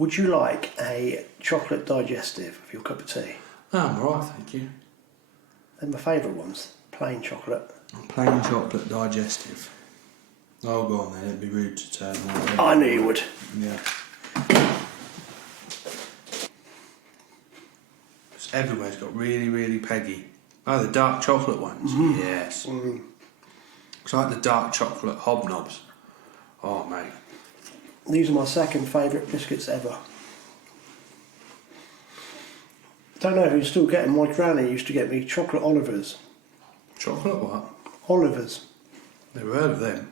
Would you like a chocolate digestive for your cup of tea? Oh, I'm alright, thank you. They're my favourite ones. Plain chocolate. Plain chocolate digestive. Oh, go on then, it'd be rude to turn that. I knew you would. Yeah. Everywhere's got really, really peggy. Oh, the dark chocolate ones? Yes. It's like the dark chocolate hobnobs. Oh, mate. These are my second favourite biscuits ever. Don't know if you still get them. My granny used to get me chocolate Olivers. Chocolate what? Olivers. Never heard of them.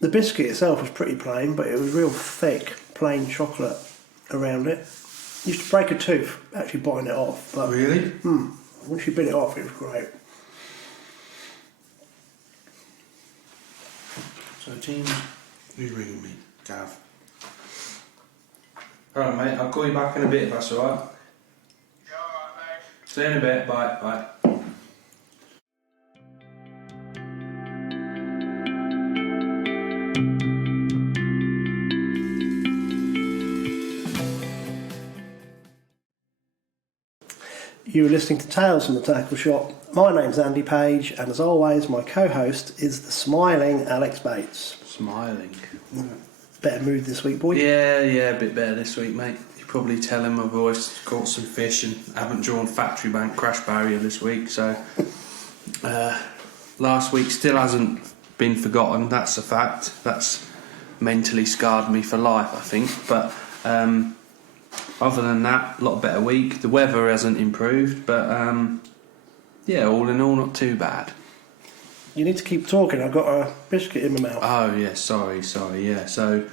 The biscuit itself was pretty plain, but it was real thick, plain chocolate around it. Used to break a tooth actually biting it off. But Really? once you bit it off, it was great. So, team, who's ringing me? Gav. Alright, mate, I'll call you back in a bit if that's alright. Yeah, alright, mate. See you in a bit, bye, bye. You were listening to Tales from the Tackle Shop. My name's Andy Page, and as always, my co-host is the smiling Alex Bates. Smiling. Better mood this week, boy. Yeah, a bit better this week, mate. You probably tell him my voice caught some fish and haven't drawn factory bank crash barrier this week, so last week still hasn't been forgotten, that's a fact. That's mentally scarred me for life, I think, but other than that, a lot better week. The weather hasn't improved, but yeah, all in all, not too bad. You need to keep talking, I've got a biscuit in my mouth. Oh, yeah, sorry, yeah. So,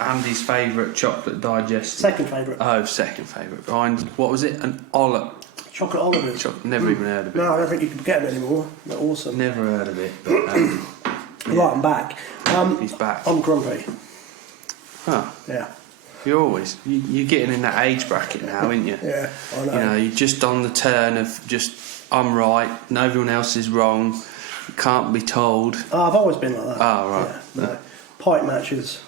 Andy's favourite chocolate digestive. Second favourite. Oh, second favourite. Behind, what was it? An olive. Chocolate Olivers. Never even heard of it. No, I don't think you can get them anymore. They're awesome. Never heard of it. But, Right, I'm back. he's back. I'm grumpy. Huh. Yeah. You're always... You're getting in that age bracket now, aren't you? Yeah, I know. You know, you're just on the turn of just, I'm right, no everyone else is wrong, can't be told. Oh, I've always been like that. Oh, right. Yeah, no. Pike matches.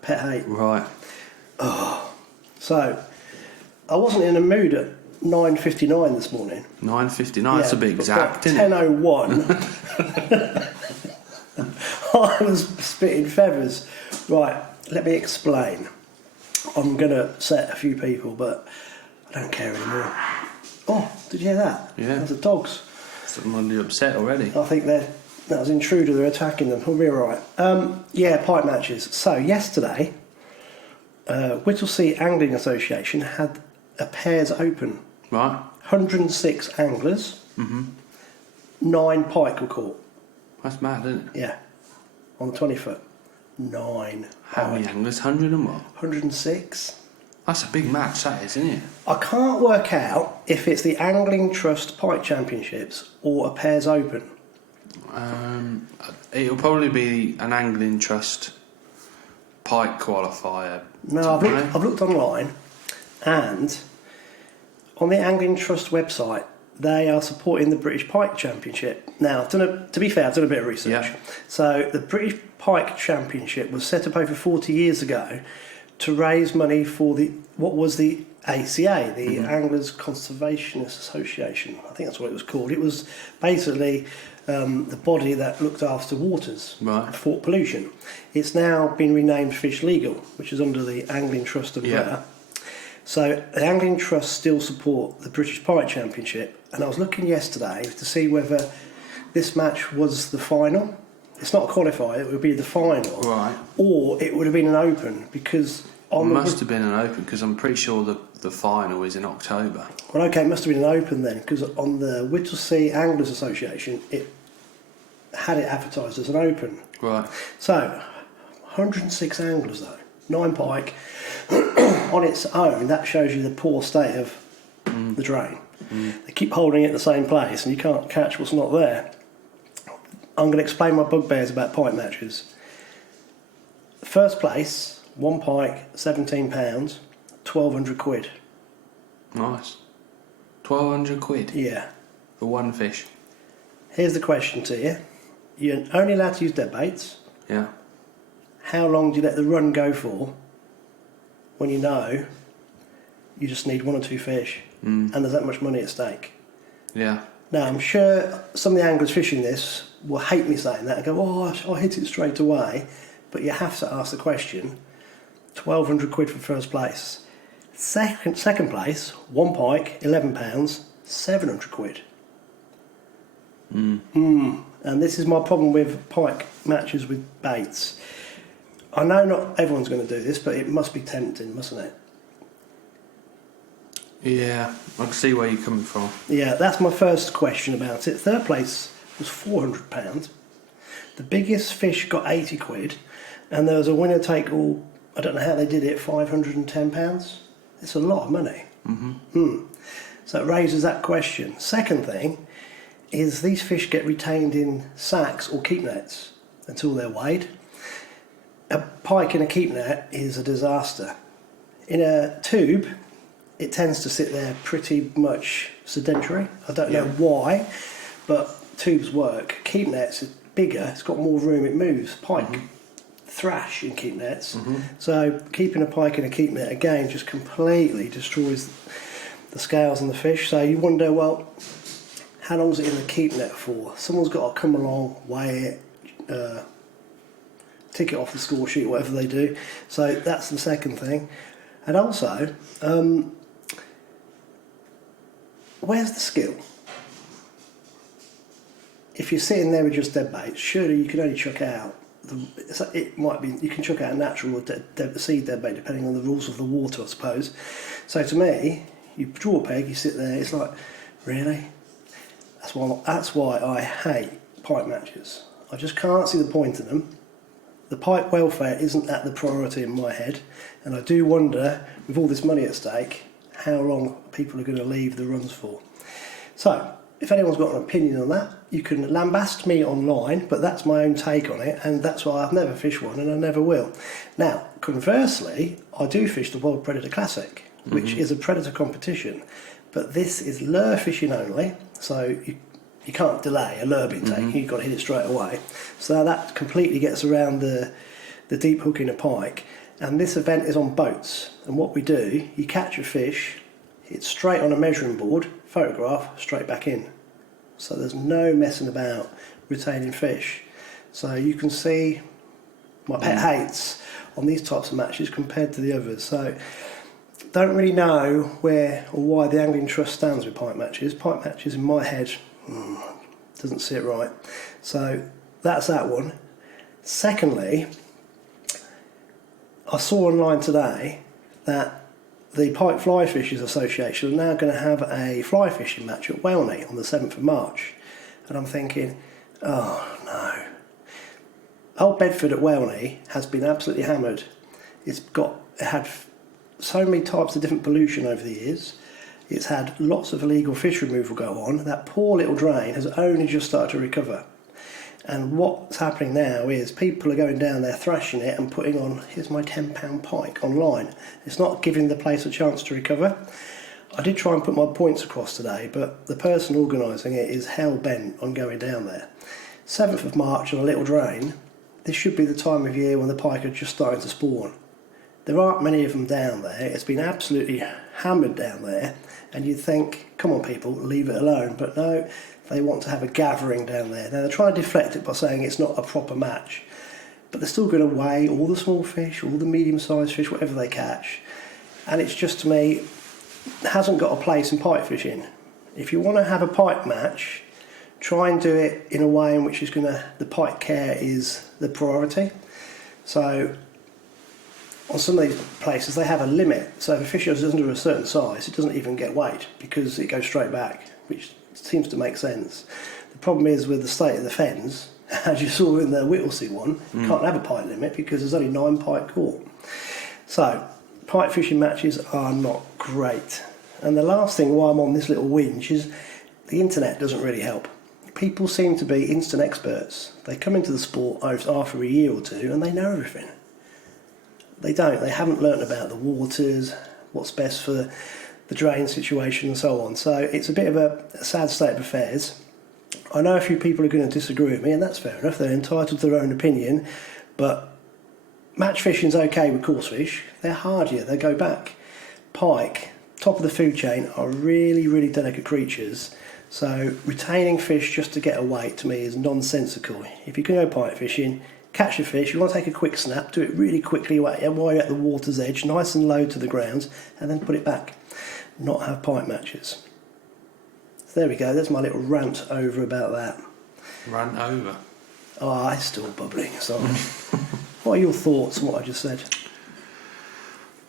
Pet hate. Right. So, I wasn't in a mood at 9:59 this morning. 9:59, that's a bit exact, isn't it? 10:01. I was spitting feathers. Right, let me explain. I'm going to upset a few people, but I don't care anymore. Oh, did you hear that? Yeah. That's the dogs. Someone upset already. I think that was intruder, they're attacking them. We'll be alright. Yeah, pipe matches. So, yesterday, Whittlesea Angling Association had a pairs open. Right. 106 anglers. 9 pike were caught. That's mad, isn't it? Yeah. On the 20 foot. 9. How many anglers? 100 and what? 106. That's a big match, that is, isn't it? I can't work out if it's the Angling Trust Pike Championships or a pairs open. It'll probably be an Angling Trust Pike qualifier. No, I've looked online, and on the Angling Trust website, they are supporting the British Pike Championship. Now, to be fair, I've done a bit of research. Yeah. So, the British Pike Championship was set up over 40 years ago to raise money for what was the ACA, the Anglers Conservationist Association. I think that's what it was called. It was basically the body that looked after waters, Right. fought pollution. It's now been renamed Fish Legal, which is under the Angling Trust umbrella. Yeah. So the Angling Trust still support the British Pike Championship, and I was looking yesterday to see whether this match was the final. It's not a qualifier, it would be the final. Right. Or it would have been an open, because on the... Must have been an open, because I'm pretty sure the final is in October. Well, okay, it must have been an open then, because on the Whittlesea Anglers Association, it had it advertised as an open. Right. So, 106 anglers though, 9 pike. On its own, that shows you the poor state of the drain. They keep holding it in the same place and you can't catch what's not there. I'm going to explain my bugbears about pike matches. First place, 1 pike, £17, 1,200 quid. Nice. 1,200 quid Yeah. for one fish. Here's the question to you. You're only allowed to use dead baits. Yeah. how long do you let the run go for when you know you just need 1 or 2 fish and there's that much money at stake? Yeah. Now, I'm sure some of the anglers fishing this will hate me saying that and go, oh, I hit it straight away. But you have to ask the question. 1,200 quid for first place. Second place, 1 pike, £11, 700 quid. And this is my problem with pike matches with baits. I know not everyone's going to do this, but it must be tempting, mustn't it? Yeah, I can see where you're coming from. Yeah, that's my first question about it. Third place was £400. The biggest fish got 80 quid, and there was a winner take all, I don't know how they did it, £510. It's a lot of money. So it raises that question. Second thing is these fish get retained in sacks or keep nets until they're weighed. A pike in a keep net is a disaster. In a tube, it tends to sit there pretty much sedentary. I don't know why, but tubes work. Keep nets is bigger, it's got more room, it moves. Pike thrash in keep nets. So keeping a pike in a keep net again just completely destroys the scales on the fish. So you wonder, well, how long is it in the keep net for? Someone's got to come along, weigh it, tick it off the score sheet, whatever they do. So that's the second thing. And also, where's the skill? If you're sitting there with just dead bait, surely you can only chuck out. It might be you can chuck out a natural or seed dead bait depending on the rules of the water, I suppose. So to me, you draw a peg, you sit there. It's like, really? That's why I hate pike matches. I just can't see the point in them. The pike welfare isn't at the priority in my head, and I do wonder, with all this money at stake, how long people are going to leave the runs for. So, if anyone's got an opinion on that, you can lambast me online, but that's my own take on it, and that's why I've never fished one, and I never will. Now, conversely, I do fish the World Predator Classic, which is a predator competition, but this is lure fishing only, so you can't delay a lure being taken, you've got to hit it straight away. So that completely gets around the deep hooking a pike. And this event is on boats. And what we do, you catch a fish, it's straight on a measuring board, photograph, straight back in. So there's no messing about retaining fish. So you can see my pet hates on these types of matches compared to the others. So don't really know where or why the Angling Trust stands with pike matches. Pike matches in my head doesn't sit right. So that's that one. Secondly, I saw online today that the Pike Fly Fishers Association are now going to have a fly fishing match at Welney on the 7th of March. And I'm thinking, oh no. Old Bedford at Welney has been absolutely hammered. It had so many types of different pollution over the years. It's had lots of illegal fish removal go on. That poor little drain has only just started to recover. And what's happening now is people are going down there thrashing it and putting on, here's my £10 pike online. It's not giving the place a chance to recover. I did try and put my points across today, but the person organising it is hell-bent on going down there. 7th of March on a little drain, this should be the time of year when the pike are just starting to spawn. There aren't many of them down there. It's been absolutely hammered down there, and you'd think, come on people, leave it alone. But no, they want to have a gathering down there. Now they're trying to deflect it by saying it's not a proper match, but they're still going to weigh all the small fish, all the medium-sized fish, whatever they catch. And it's just, to me, hasn't got a place in pike fishing. If you want to have a pike match, try and do it in a way in which the pike care is the priority. So on some of these places they have a limit, so if a fish is under a certain size it doesn't even get weighed because it goes straight back, which seems to make sense. The problem is with the state of the fens, as you saw in the Whittlesea one, you can't have a pike limit because there's only 9 pike caught. So pike fishing matches are not great. And the last thing why I'm on this little whinge is the internet doesn't really help. People seem to be instant experts. They come into the sport after a year or two and they know everything. They don't. They haven't learnt about the waters, what's best for the drain situation and so on. So it's a bit of a sad state of affairs. I know a few people are going to disagree with me, and that's fair enough. They're entitled to their own opinion, but match fishing's okay with coarse fish. They're hardier, they go back. Pike, top of the food chain, are really, really delicate creatures. So retaining fish just to get a weight to me is nonsensical. If you can go pike fishing, catch a fish, you want to take a quick snap, do it really quickly while you're at the water's edge, nice and low to the ground, and then put it back. Not have pike matches. So there we go, there's my little rant over about that. Rant over. Oh, it's still bubbling, sorry. What are your thoughts on what I just said?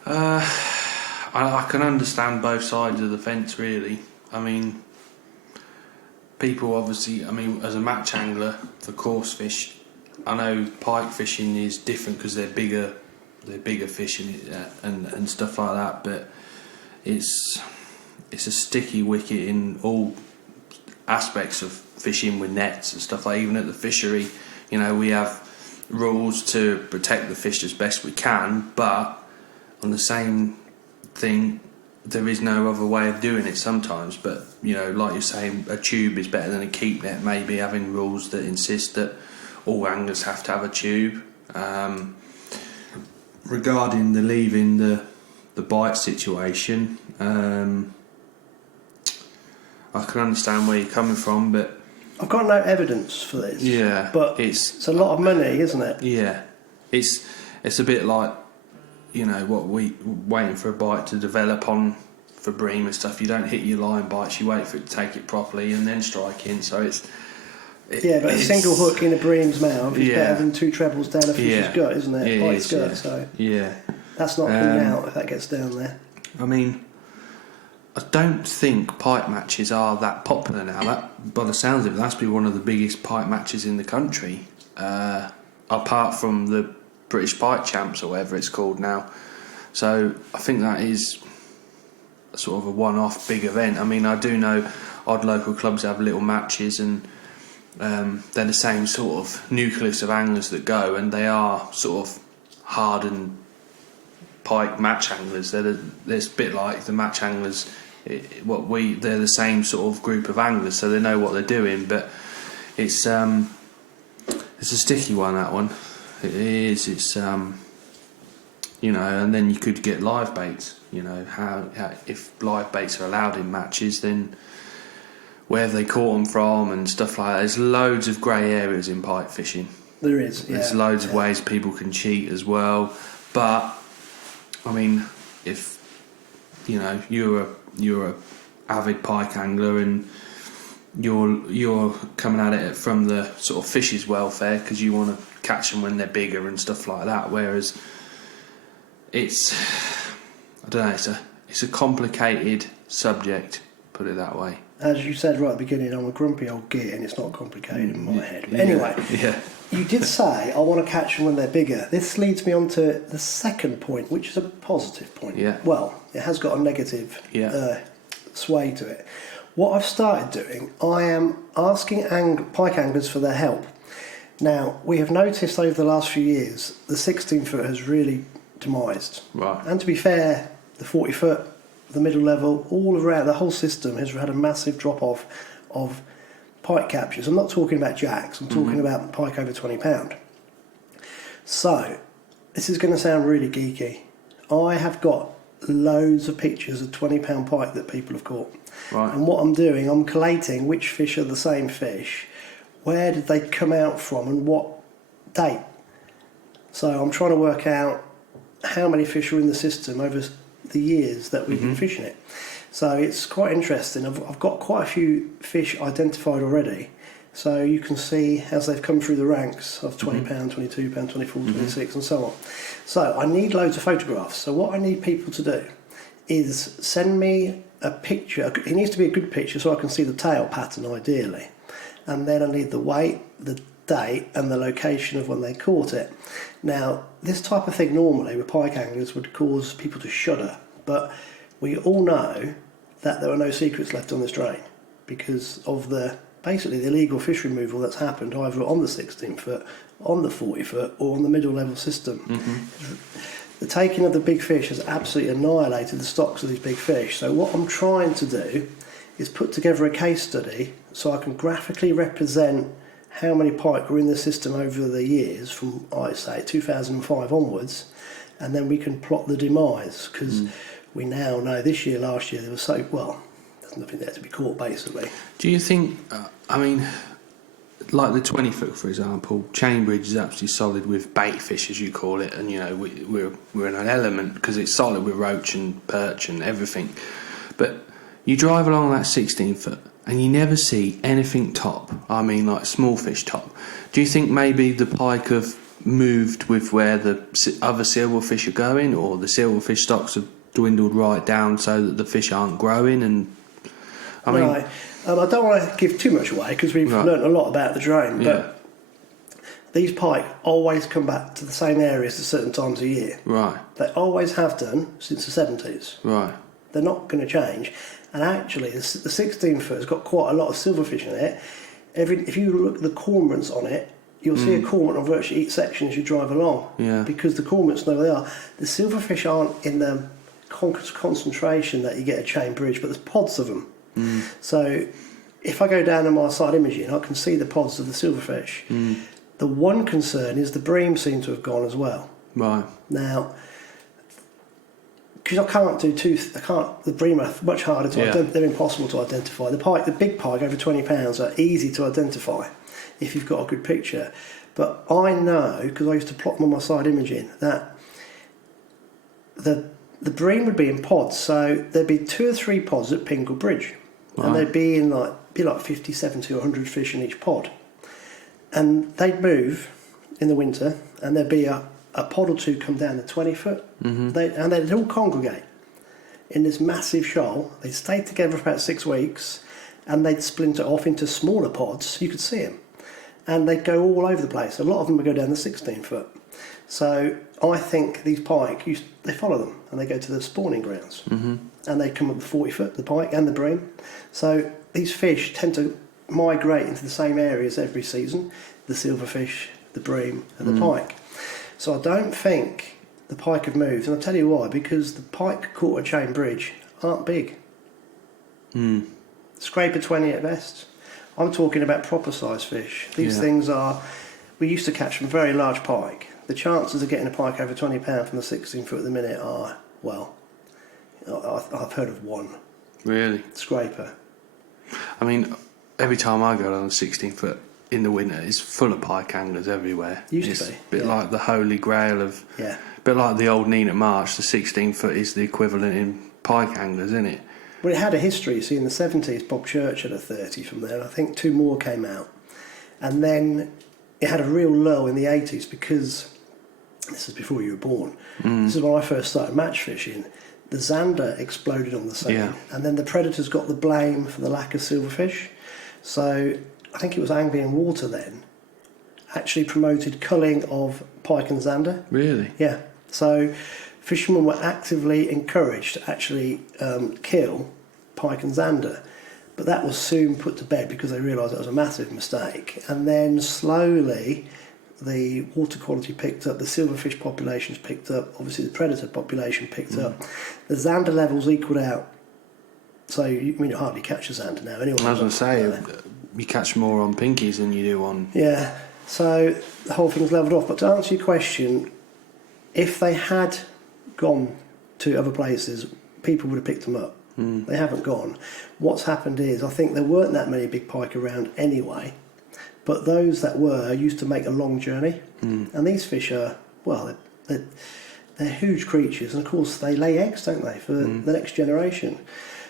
I can understand both sides of the fence, really. I mean, people obviously, as a match angler for coarse fish, I know pike fishing is different because they're bigger fish and stuff like that, but it's a sticky wicket in all aspects of fishing with nets and stuff like. Even at the fishery, we have rules to protect the fish as best we can, but on the same thing, there is no other way of doing it sometimes. But like you're saying, a tube is better than a keep net, maybe having rules that insist that all anglers have to have a tube. Regarding the leaving the bite situation, I can understand where you're coming from, but I've got no evidence for this. Yeah, but it's a lot of money, isn't it? Yeah, it's a bit like what we waiting for a bite to develop on for bream and stuff. You don't hit your line bites, you wait for it to take it properly and then strike in. So but a single hook in a bream's mouth is better than two trebles down a fish's gut, isn't it? Pike's gut. So that's not coming out if that gets down there. I don't think pike matches are that popular now. That, by the sounds of it, that's been one of the biggest pike matches in the country, apart from the British Pike Champs or whatever it's called now. So I think that is sort of a one-off big event. I do know odd local clubs have little matches, and they're the same sort of nucleus of anglers that go, and they are sort of hardened pike match anglers. They're a bit like the match anglers. They're the same sort of group of anglers, so they know what they're doing. But it's a sticky one, that one. It is. It's and then you could get live baits. How if live baits are allowed in matches, then where have they caught them from and stuff like that. There's loads of grey areas in pike fishing. There is. There's loads of ways people can cheat as well. But if you're a avid pike angler and you're coming at it from the sort of fish's welfare because you want to catch them when they're bigger and stuff like that, whereas it's a complicated subject, put it that way. As you said right at the beginning, I'm a grumpy old git and it's not complicated in my head. But anyway, you did say I want to catch them when they're bigger. This leads me on to the second point, which is a positive point. Yeah. Well, it has got a negative sway to it. What I've started doing, I am asking pike anglers for their help. Now, we have noticed over the last few years the 16-foot has really demised. Right. And to be fair, the 40-foot, the middle level, all around, the whole system has had a massive drop-off of pike captures. I'm not talking about jacks, I'm talking about pike over £20. So, this is going to sound really geeky. I have got loads of pictures of £20 pike that people have caught. Right. And what I'm doing, I'm collating which fish are the same fish, where did they come out from and what date. So I'm trying to work out how many fish are in the system over the years that we've been fishing it. So it's quite interesting. I've got quite a few fish identified already. So you can see as they've come through the ranks of £20, £22, £24, £26 and so on. So I need loads of photographs. So what I need people to do is send me a picture. It needs to be a good picture so I can see the tail pattern ideally. And then I need the weight, the date and the location of when they caught it. Now, this type of thing normally with pike anglers would cause people to shudder, but we all know that there are no secrets left on this drain because of basically the illegal fish removal that's happened either on the 16-foot, on the 40-foot or on the middle level system. The taking of the big fish has absolutely annihilated the stocks of these big fish. So what I'm trying to do is put together a case study so I can graphically represent how many pike were in the system over the years from, I say, 2005 onwards, and then we can plot the demise, because we now know this year, last year, there was there's nothing there to be caught, basically. Do you think, like the 20 foot, for example, Chainbridge is absolutely solid with bait fish, as you call it, and we're in an element because it's solid with roach and perch and everything. But you drive along that 16 foot and you never see anything top. I mean, like small fish top. Do you think maybe the pike have moved with where the other silverfish are going, or the silverfish stocks have dwindled right down so that the fish aren't growing? And I don't want to give too much away because we've learnt a lot about the drone, but these pike always come back to the same areas at certain times of year. Right. They always have done since the 70s. Right. They're not going to change. And actually, the 16 foot has got quite a lot of silverfish in it. If you look at the cormorants on it, you'll see a cormorant on virtually each section as you drive along. Yeah. Because the cormorants know where they are. The silverfish aren't in the concentration that you get at Chainbridge, but there's pods of them. So if I go down on my side imaging, I can see the pods of the silverfish. The one concern is the bream seem to have gone as well. Right. Now, because I can't do the bream are much harder to identify. They're impossible to identify. The big pike over 20 pounds are easy to identify if you've got a good picture. But I know, because I used to plot them on my side imaging, that the bream would be in pods. So there'd be 2 or 3 pods at Pingle Bridge. Right. And they'd be in like 50, 70, 100 fish in each pod. And they'd move in the winter, and there'd be a pod or 2 come down the 20 foot, and they'd all congregate in this massive shoal. They'd stay together for about 6 weeks, and they'd splinter off into smaller pods. You could see them, and they'd go all over the place. A lot of them would go down the 16 foot. So I think these pike, they follow them, and they go to the spawning grounds, and they come up the 40 foot, the pike and the bream. So these fish tend to migrate into the same areas every season: the silverfish, the bream, and the pike. So I don't think the pike have moved, and I'll tell you why. Because the pike caught at Chainbridge aren't big. Scraper 20 at best. I'm talking about proper size fish. These things are. We used to catch some very large pike. The chances of getting a pike over 20 pound from the 16 foot at the minute are, I've heard of one. Really? Scraper. I mean, every time I go down the 16 foot in the winter, it's full of pike anglers everywhere. Used to be. A bit like the holy grail of... Yeah. A bit like the old Neen at Marsh, the 16 foot is the equivalent in pike anglers, isn't it? Well, it had a history. See, in the 70s, Bob Church had a 30 from there. I think 2 more came out. And then it had a real lull in the 80s because... This is before you were born. This is when I first started match fishing. The zander exploded on the scene, and then the predators got the blame for the lack of silverfish. So I think it was Angling and Water then actually promoted culling of pike and zander. Really? Yeah. So fishermen were actively encouraged to actually kill pike and zander. But that was soon put to bed because they realised it was a massive mistake. And then slowly the water quality picked up, the silverfish populations picked up, obviously the predator population picked up. The zander levels equalled out. So, you hardly catch a zander now anyway. I was going to say, you catch more on pinkies than you do on... Yeah, so the whole thing's levelled off. But to answer your question, if they had gone to other places, people would have picked them up. They haven't gone. What's happened is, I think there weren't that many big pike around anyway, but those that were used to make a long journey. And these fish are, they're huge creatures, and of course they lay eggs, don't they, for the next generation.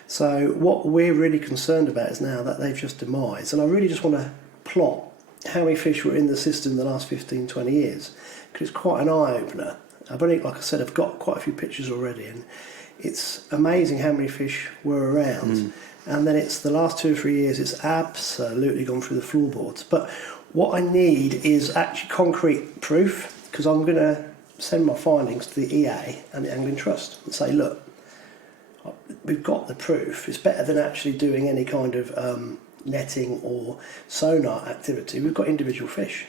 So what we're really concerned about is now that they've just demised, and I really just want to plot how many fish were in the system the last 15, 20 years, because it's quite an eye-opener. I've only, like I said, I've got quite a few pictures already, and it's amazing how many fish were around. And then it's the last 2 or 3 years, it's absolutely gone through the floorboards. But what I need is actually concrete proof, because I'm going to send my findings to the EA and the Angling Trust and say, look, we've got the proof. It's better than actually doing any kind of netting or sonar activity. We've got individual fish.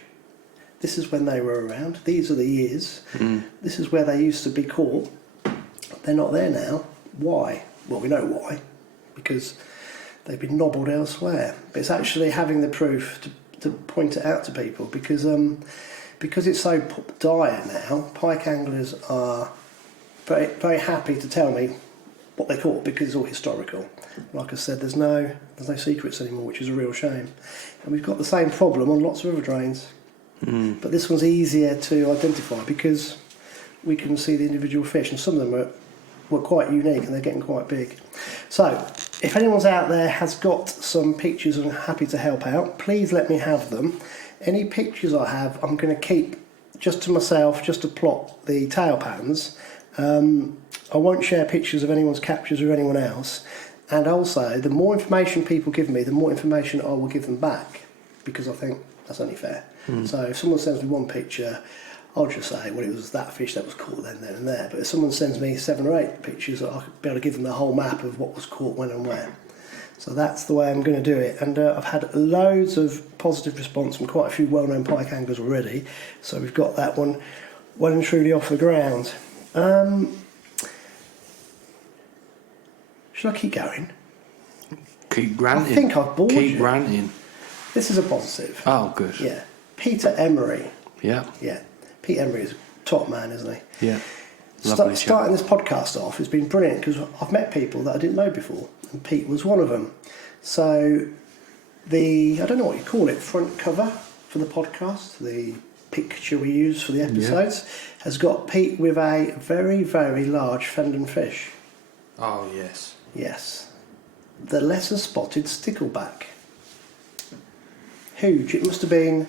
This is when they were around. These are the years. This is where they used to be caught. They're not there now. Why? Well, we know why. Because they've been nobbled elsewhere. But it's actually having the proof to point it out to people because it's so dire now. Pike anglers are very, very happy to tell me what they caught because it's all historical. Like I said, there's no secrets anymore, which is a real shame. And we've got the same problem on lots of river drains. But this one's easier to identify because we can see the individual fish, and some of them were quite unique and they're getting quite big. So, if anyone's out there has got some pictures and happy to help out, please let me have them. Any pictures I have, I'm going to keep just to myself, just to plot the tail patterns. I won't share pictures of anyone's captures or anyone else. And also, the more information people give me, the more information I will give them back, because I think that's only fair. So if someone sends me one picture, I'll just say, well, it was that fish that was caught then, there and there. But if someone sends me 7 or 8 pictures, I'll be able to give them the whole map of what was caught when and where. So that's the way I'm going to do it. And I've had loads of positive response from quite a few well-known pike anglers already. So we've got that one well and truly off the ground. Should I keep going? Keep ranting. I think I've bored you. Keep ranting. This is a positive. Oh, good. Yeah. Peter Emery. Yeah. Yeah. Pete Emery is a top man, isn't he? Yeah. Lovely chap. Starting this podcast off has been brilliant because I've met people that I didn't know before, and Pete was one of them. So I don't know what you call it, front cover for the podcast, the picture we use for the episodes, has got Pete with a very, very large fendon fish. Oh, yes. Yes. The lesser spotted stickleback. Huge. It must have been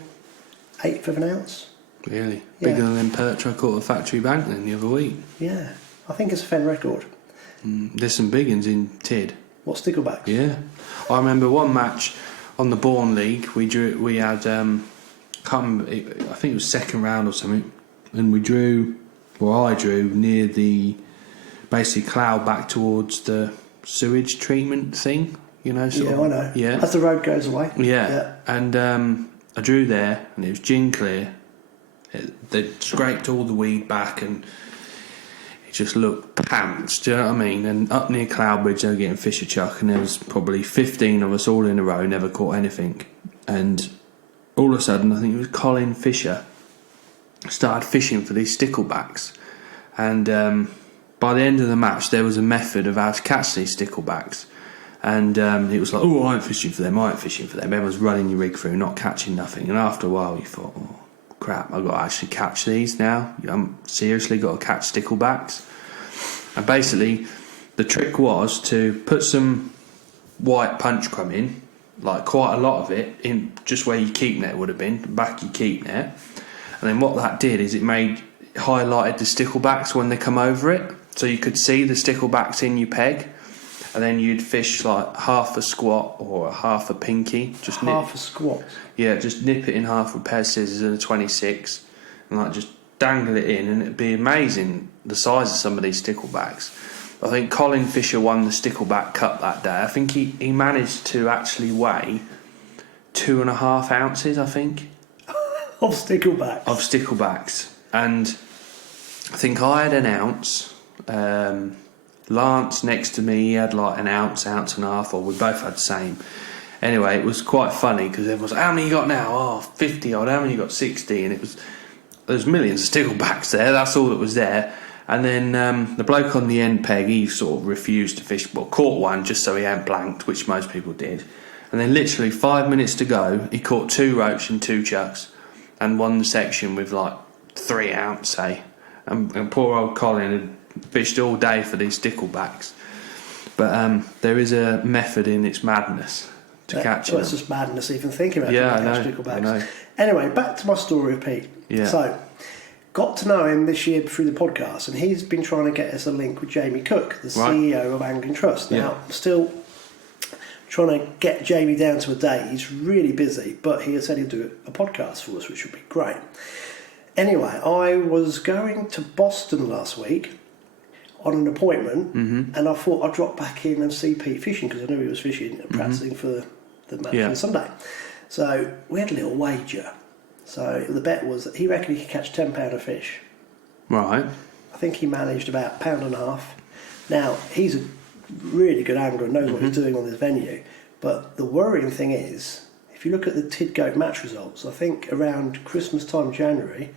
1/8 of an ounce. Really? Yeah. Bigger than perch I caught at Factory Bank then the other week. Yeah. I think it's a Fen record. There's some big ones in Tid. What, sticklebacks? Yeah. I remember one match on the Bourne League, we had, I think it was second round or something, and I drew near the, basically cloud back towards the sewage treatment thing, you know. Yeah, I know. Yeah. As the road goes away. Yeah. And I drew there, and it was gin clear. They scraped all the weed back, and it just looked pants. Do you know what I mean? And up near Cloudbridge, they were getting fisher chuck, and there was probably 15 of us all in a row, never caught anything. And all of a sudden, I think it was Colin Fisher started fishing for these sticklebacks, and by the end of the match, there was a method of how to catch these sticklebacks. And it was like, oh, I ain't fishing for them, Everyone's running your rig through, not catching nothing. And after a while, you thought, oh, crap, I've got to actually catch these now. I'm seriously got to catch sticklebacks. And basically, the trick was to put some white punch crumb in, like quite a lot of it, in just where your keep net would have been, back your keep net. And then what that did is it highlighted the sticklebacks when they come over it. So you could see the sticklebacks in your peg. And then you'd fish like half a squat or half a pinky. Just half a squat? Yeah, just nip it in half with a pair of scissors and a 26 and like just dangle it in, and it'd be amazing the size of some of these sticklebacks. I think Colin Fisher won the stickleback cup that day. I think he managed to actually weigh 2.5 ounces, I think. Of sticklebacks. And I think I had an ounce. Lance next to me, he had like an ounce and a half, or we both had the same. Anyway, it was quite funny because everyone was like, how many you got now? Oh, 50 odd. How many you got? 60. And there's millions of sticklebacks there. That's all that was there. And then the bloke on the end peg, he sort of refused to fish. Well, caught one just so he hadn't blanked, which most people did. And then literally 5 minutes to go, he caught 2 roach and 2 chucks and won the section with like 3 ounce, say. And poor old Colin had fished all day for these sticklebacks. But there is a method in its madness to catch them. It's just madness even thinking about sticklebacks. I know. Anyway, back to my story of Pete. Yeah. So, got to know him this year through the podcast, and he's been trying to get us a link with Jamie Cook, the CEO of Angling Trust. Now, still trying to get Jamie down to a date. He's really busy, but he has said he'll do a podcast for us, which would be great. Anyway, I was going to Boston last week on an appointment, and I thought I'd drop back in and see Pete fishing because I knew he was fishing and practicing for the match on Sunday. So we had a little wager. So the bet was that he reckoned he could catch 10 pound of fish. Right. I think he managed about £1.5 pound. Now he's a really good angler and knows what he's doing on this venue. But the worrying thing is, if you look at the Tidgoat match results, I think around Christmas time, January,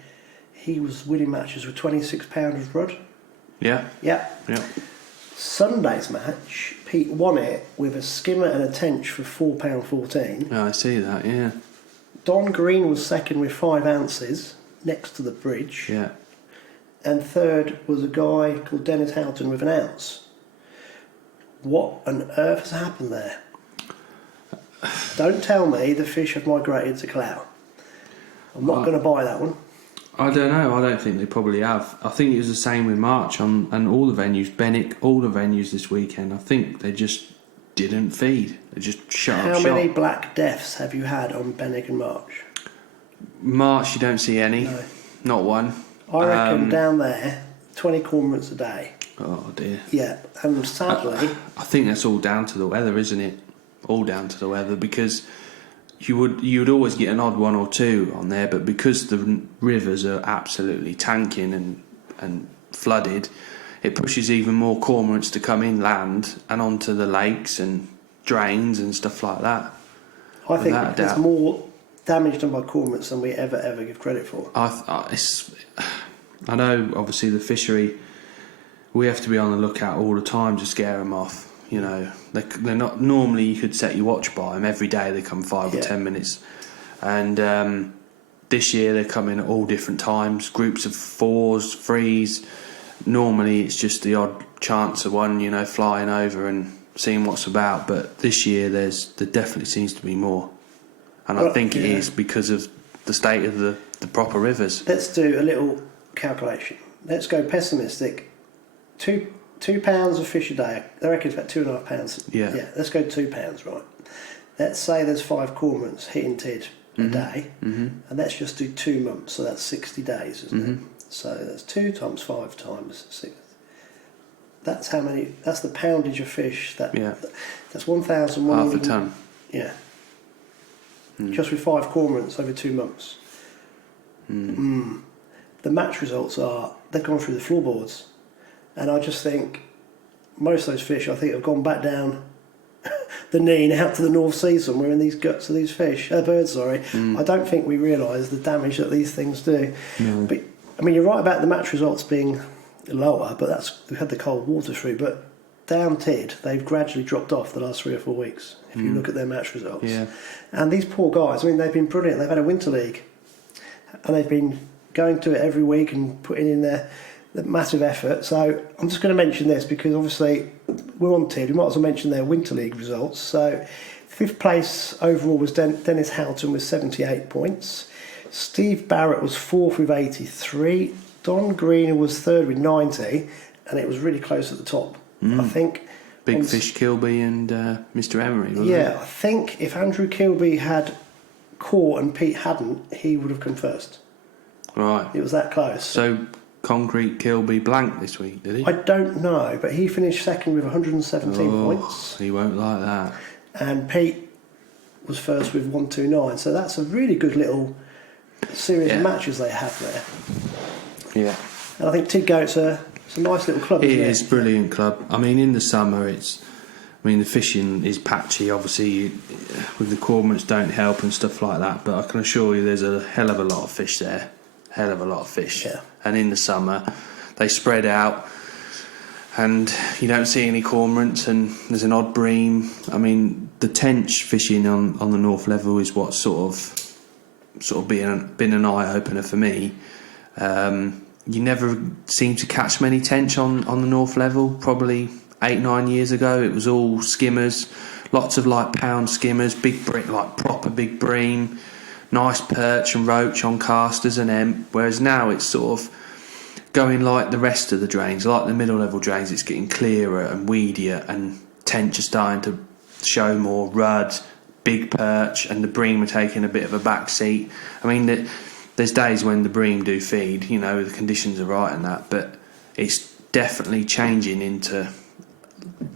he was winning matches with 26 pounders rod. Yeah. Yeah. Yeah. Sunday's match, Pete won it with a skimmer and a tench for £4.14. Yeah, I see that. Yeah. Don Green was second with 5 ounces next to the bridge. Yeah. And third was a guy called Dennis Houghton with an ounce. What on earth has happened there? Don't tell me the fish have migrated to Clough. I'm not going to buy that one. I don't know. I don't think they probably have. I think it was the same with March and all the venues, Benwick, all the venues this weekend. I think they just didn't feed. They just shut up How shop. many black deaths have you had on Benwick and March? March, you don't see any. No. Not one. I reckon down there, 20 cormorants a day. Oh dear. Yeah, and sadly... I think that's all down to the weather, isn't it? All down to the weather, because you would always get an odd one or two on there, but because the rivers are absolutely tanking and flooded, it pushes even more cormorants to come inland and onto the lakes and drains and stuff like that. I think Without a there's doubt. more damage done by cormorants than we ever give credit for. I know, obviously, the fishery, we have to be on the lookout all the time to scare them off. You know, they're not normally. You could set your watch by them every day. They come 5 or 10 minutes, and this year they're coming at all different times. Groups of 4s, 3s. Normally it's just the odd chance of one, you know, flying over and seeing what's about. But this year there definitely seems to be more, and I think it is because of the state of the proper rivers. Let's do a little calculation. Let's go pessimistic. Two pounds of fish a day. I reckon it's about £2.5. Yeah. Yeah. Let's go £2, right? Let's say there's 5 cormorants hitting tid a day, and let's just do 2 months. So that's 60 days, isn't it? So that's 2 times 5 times 6. That's how many. That's the poundage of fish. That's 1,100. Half a tonne. Yeah. Just with 5 cormorants over 2 months. The match results are they've gone through the floorboards. And I just think most of those fish, I think, have gone back down the Nene out to the North Sea somewhere in these guts of these birds. I don't think we realise the damage that these things do. No. But I mean, you're right about the match results being lower, but we've had the cold water through. But down tid, they've gradually dropped off the last 3 or 4 weeks. If you look at their match results, and these poor guys, I mean, they've been brilliant. They've had a winter league, and they've been going to it every week and putting in the massive effort. So I'm just going to mention this because obviously we're on tid. We might as well mention their Winter League results. So 5th place overall was Dennis Houghton with 78 points. Steve Barrett was 4th with 83. Don Green was 3rd with 90, and it was really close at the top. I think Big Fish Kilby and Mr. Emery, wasn't it? I think if Andrew Kilby had caught and Pete hadn't, he would have come first. Right. It was that close. So Concrete Kilby blank this week, did he? I don't know, but he finished second with 117 points. He won't like that. And Pete was first with 129. So that's a really good little series of matches they have there. Yeah. And I think Tidgoat's it's a nice little club, It isn't it? is a brilliant club. I mean, in the summer, the fishing is patchy. Obviously, with the cormorants don't help and stuff like that. But I can assure you, there's a hell of a lot of fish there. Hell of a lot of fish. Yeah. And in the summer, they spread out, and you don't see any cormorants, and there's an odd bream. I mean, the tench fishing on the North Level is what sort of been an eye opener for me. You never seem to catch many tench on the North Level. Probably 8-9 years ago, it was all skimmers, lots of like pound skimmers, big like proper big bream, nice perch and roach on casters and emp. Whereas now it's sort of going like the rest of the drains, like the middle level drains. It's getting clearer and weedier, and tench are starting to show more rudd, big perch, and the bream are taking a bit of a back seat. I mean, there's days when the bream do feed, you know, the conditions are right and that, but it's definitely changing into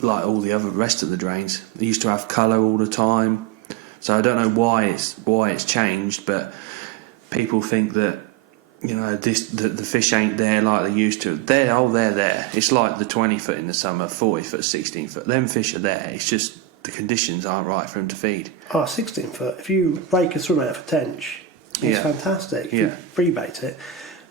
like all the other rest of the drains. They used to have colour all the time, so I don't know why it's changed, but people think that, you know, the fish ain't there like they used to. They're there. It's like the 20 foot in the summer, 40 foot, 16 foot. Them fish are there. It's just the conditions aren't right for them to feed. 16 foot. If you break a swim out for tench, it's Yeah. fantastic. If Yeah. you free bait it,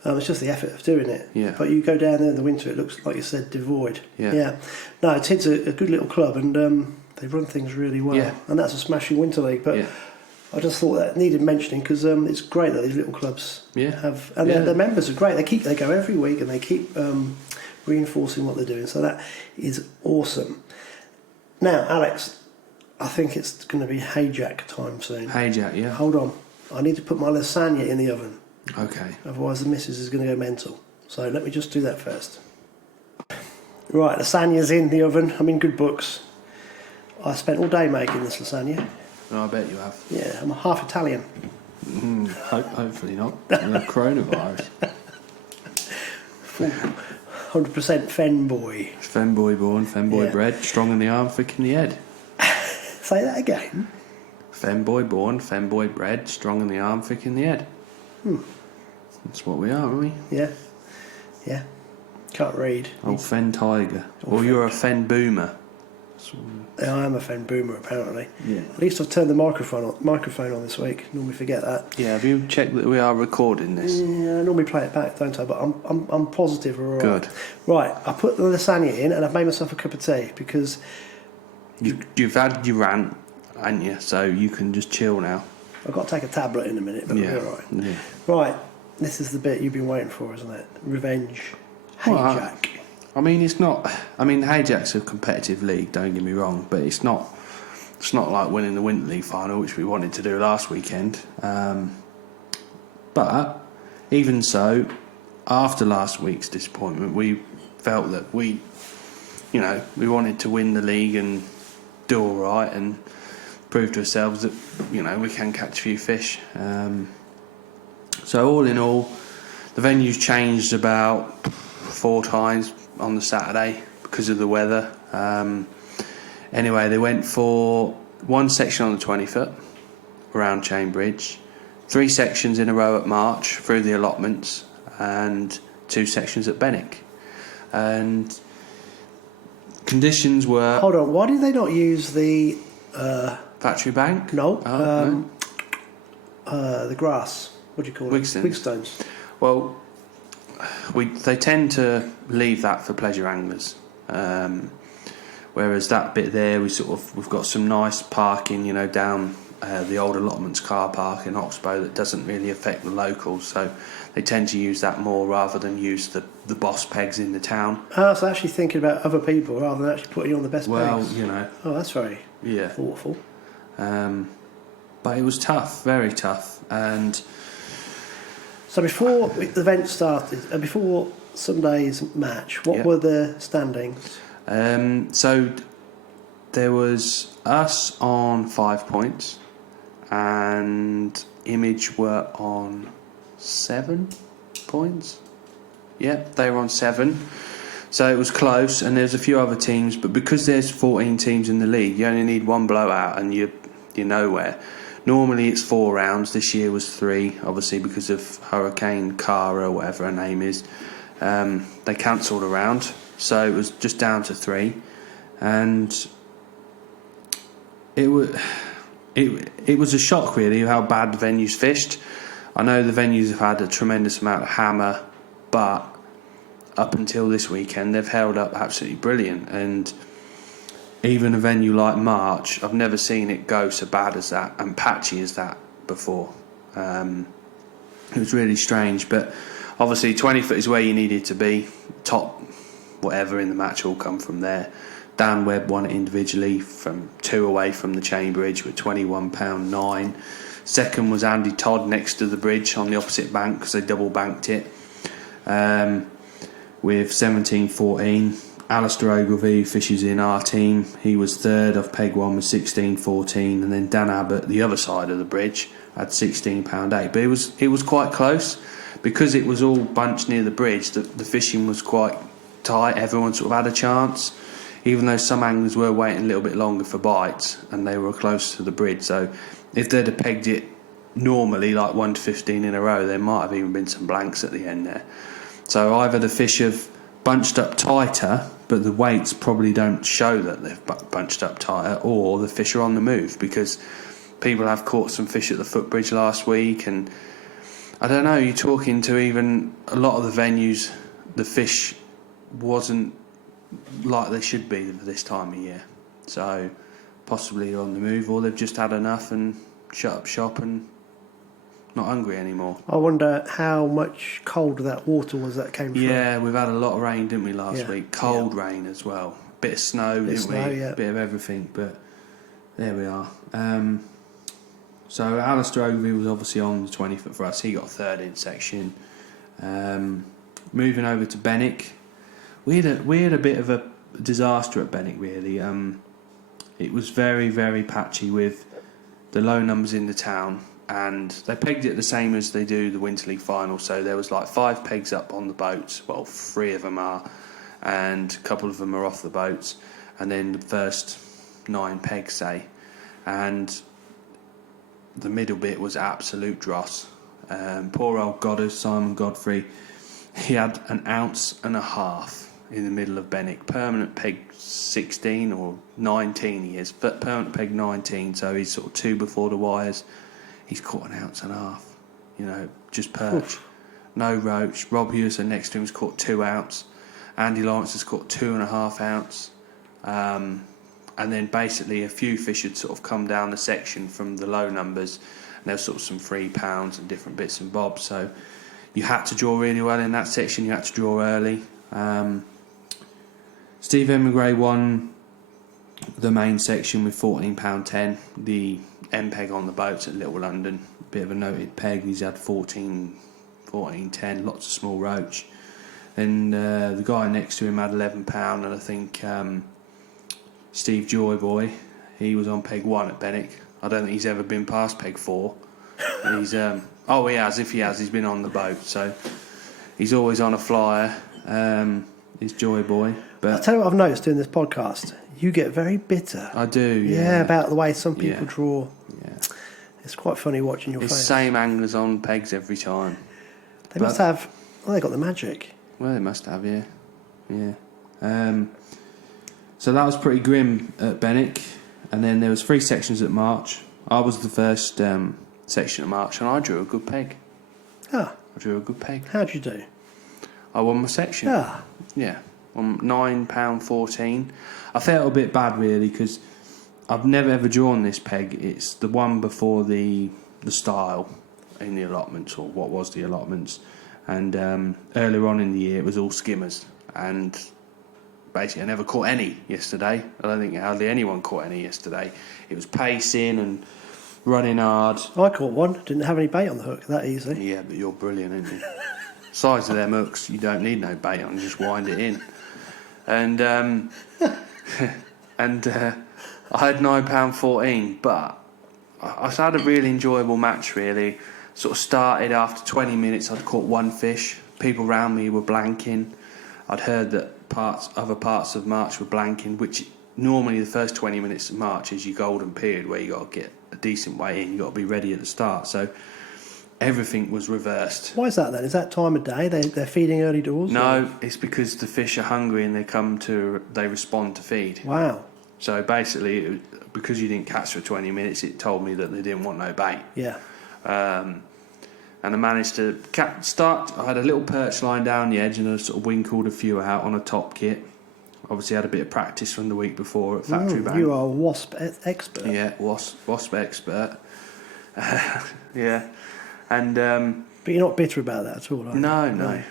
it's just the effort of doing it. Yeah. But you go down there in the winter, it looks, like you said, devoid. Yeah. No, Tid's a good little club, and they run things really well. Yeah. And that's a smashing winter league. But Yeah. I just thought that needed mentioning because it's great that these little clubs Yeah. have, and Yeah. their members are great. They go every week and they keep reinforcing what they're doing. So that is awesome. Now, Alex, I think it's going to be hayjack time soon. Hayjack, yeah. Hold on, I need to put my lasagna in the oven. Okay. Otherwise, the missus is going to go mental. So let me just do that first. Right, lasagna's in the oven. I'm in good books. I spent all day making this lasagna. Oh, I bet you have. Yeah, I'm half Italian. Hopefully not. Coronavirus. 100% fen boy. Femboy born, femboy Yeah. bred, strong in the arm, thick in the head. Say that again. Femboy born, femboy bred, strong in the arm, thick in the head. That's what we are, aren't we? Yeah. Yeah. Can't read. Old fen tiger. Old Or fen- you're a fen boomer. Yeah, I am a fen boomer apparently. Yeah. At least I've turned the microphone on this week. Normally forget that. Yeah, have you checked that we are recording this? Yeah, I normally play it back, don't I? But I'm positive we're all right. Good. Right, I put the lasagna in and I've made myself a cup of tea because You've had your rant, haven't you? So you can just chill now. I've got to take a tablet in a minute, but Yeah. we'll be all right. Yeah. Right, this is the bit you've been waiting for, isn't it? Revenge. Hey, Well, Jack. I mean, it's not. I mean, Hayjack's a competitive league. Don't get me wrong, but it's not. It's not like winning the Winter League final, which we wanted to do last weekend. But even so, after last week's disappointment, we felt that we wanted to win the league and do all right and prove to ourselves that we can catch a few fish. So all in all, the venue's changed about 4 times on the Saturday because of the weather. Anyway, they went for one section on the 20 foot around Chain Bridge, 3 sections in a row at March through the allotments, and 2 sections at Benwick. And conditions were Hold on, why did they not use the Factory Bank. no, Oh, the grass? What do you call Wigstones. it? Wigstones. Well, they tend to leave that for pleasure anglers, whereas that bit there we've got some nice parking, down the old allotments car park in Oxbow that doesn't really affect the locals, so they tend to use that more rather than use the boss pegs in the town. Oh, so actually thinking about other people rather than actually putting you on the best Well, pegs. Oh, that's very yeah. thoughtful. But it was tough, very tough, and So before the event started, before Sunday's match, what Yeah. were the standings? so there was us on 5 points, and Image were on 7 points. Yeah, they were on 7. So it was close, and there's a few other teams, but because there's 14 teams in the league, you only need one blowout, and you're nowhere. Normally it's 4 rounds. This year was 3, obviously because of Hurricane Cara, whatever her name is. They cancelled a round, so it was just down to 3, and it was a shock really of how bad the venues fished. I know the venues have had a tremendous amount of hammer, but up until this weekend they've held up absolutely brilliant, and even a venue like March, I've never seen it go so bad as that and patchy as that before. It was really strange, but obviously 20 foot is where you needed to be. Top whatever in the match all come from there. Dan Webb won it individually from 2 away from the Chain Bridge with £21.9. Second was Andy Todd next to the bridge on the opposite bank because they double banked it with 17.14. Alistair Ogilvie, who fishes in our team, he was third off peg 1 with 16.14, and then Dan Abbott, the other side of the bridge, had £16.8. But it was quite close because it was all bunched near the bridge. The fishing was quite tight. Everyone sort of had a chance, even though some anglers were waiting a little bit longer for bites, and they were close to the bridge. So if they'd have pegged it normally, like 1 to 15 in a row, there might have even been some blanks at the end there. So either the fish have bunched up tighter but the weights probably don't show that they've bunched up tighter, or the fish are on the move, because people have caught some fish at the footbridge last week, and I don't know, you're talking to even a lot of the venues, the fish wasn't like they should be for this time of year. So possibly they're on the move, or they've just had enough and shut up shop and not hungry anymore. I wonder how much cold that water was that came through. Yeah, we've had a lot of rain, didn't we, last Yeah. week? Cold rain as well. Bit of snow, Bit of didn't snow, we? yeah. Bit of everything, but there we are. So Alistair Ogilvie was obviously on the 20th for us. He got third in section. Moving over to Benwick, we had a bit of a disaster at Benwick, really. It was very, very patchy with the low numbers in the town, and they pegged it the same as they do the Winter League final. So there was like 5 pegs up on the boats. Well, 3 of them are, and a couple of them are off the boats, and then the first 9 pegs, say, and the middle bit was absolute dross. Poor old Goddard, Simon Godfrey, he had an ounce and a half in the middle of Benwick. Permanent peg 16 or 19 he is, but permanent peg 19, so he's sort of 2 before the wires. He's caught an ounce and a half, just perch. Oof. No roach. Rob Hewson next to him has caught 2 ounce. Andy Lawrence has caught 2.5 ounce. And then basically a few fish had sort of come down the section from the low numbers, and there was sort of some £3 and different bits and bobs. So you had to draw really well in that section. You had to draw early. Steve Emigray won the main section with £14.10. The M peg on the boats at Little London, a bit of a noted peg. He's had 14.10, lots of small roach. And the guy next to him had £11, and I think Steve Joyboy, he was on peg 1 at Benwick. I don't think he's ever been past peg 4. He's he has. If he has, he's been on the boat, so he's always on a flyer. He's Joyboy. But I'll tell you what I've noticed doing this podcast. You get very bitter. I do, yeah. About the way some people Yeah. draw. Yeah. It's quite funny watching your It's face. same anglers on pegs every time. They must have. Well, they got the magic. Well, they must have, yeah. So that was pretty grim at Benwick, and then there was 3 sections at March. I was the first section at March, and I drew a good peg. Ah, I drew a good peg. how'd you do? I won my section. Ah, Yeah, on £9.14. I felt a bit bad, really, because I've never ever drawn this peg. It's the one before the style in the allotments, or what was the allotments. And earlier on in the year, it was all skimmers, and basically I never caught any yesterday. I don't think hardly anyone caught any yesterday. It was pacing and running hard. I caught one. Didn't have any bait on the hook. That easy. Yeah, but you're brilliant, aren't you? Size of them hooks, you don't need no bait on, just wind it in. And I had £9.14, but I had a really enjoyable match, really. Sort of started after 20 minutes, I'd caught 1 fish. People around me were blanking. I'd heard that other parts of March were blanking, which normally the first 20 minutes of March is your golden period where you got to get a decent weight in, you got to be ready at the start. So everything was reversed. Why is that then? Is that time of day? They're feeding early doors? No, it's because the fish are hungry and they respond to feed. Wow. So basically, because you didn't catch for 20 minutes, it told me that they didn't want no bait. Yeah. And I managed to start. I had a little perch line down the edge, and I sort of winkled a few out on a top kit. Obviously, I had a bit of practice from the week before at Factory Bank. You are a wasp expert. Yeah, wasp expert. Yeah, and But you're not bitter about that at all, are you? no.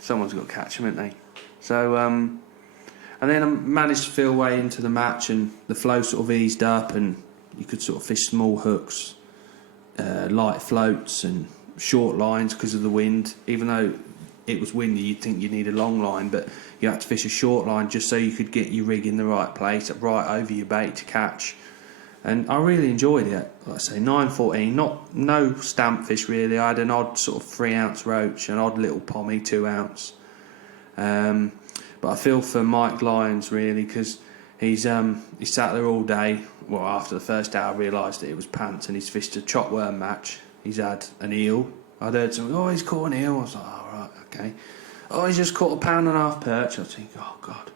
Someone's got to catch them, haven't they? So, and then I managed to feel way into the match, and the flow sort of eased up, and you could sort of fish small hooks, light floats, and short lines because of the wind. Even though it was windy, you'd think you need a long line, but you had to fish a short line just so you could get your rig in the right place, right over your bait to catch. And I really enjoyed it. Like I say, 9.14, no stamp fish really. I had an odd sort of 3 ounce roach, an odd little pommy 2 ounce. But I feel for Mike Lyons really, because he sat there all day. Well, after the first day I realised that it was pants, and he's fished a chopworm match. He's had an eel. I'd heard something, he's caught an eel. I was like, oh, right, okay. oh, he's just caught a £1.5 perch. I think, oh God.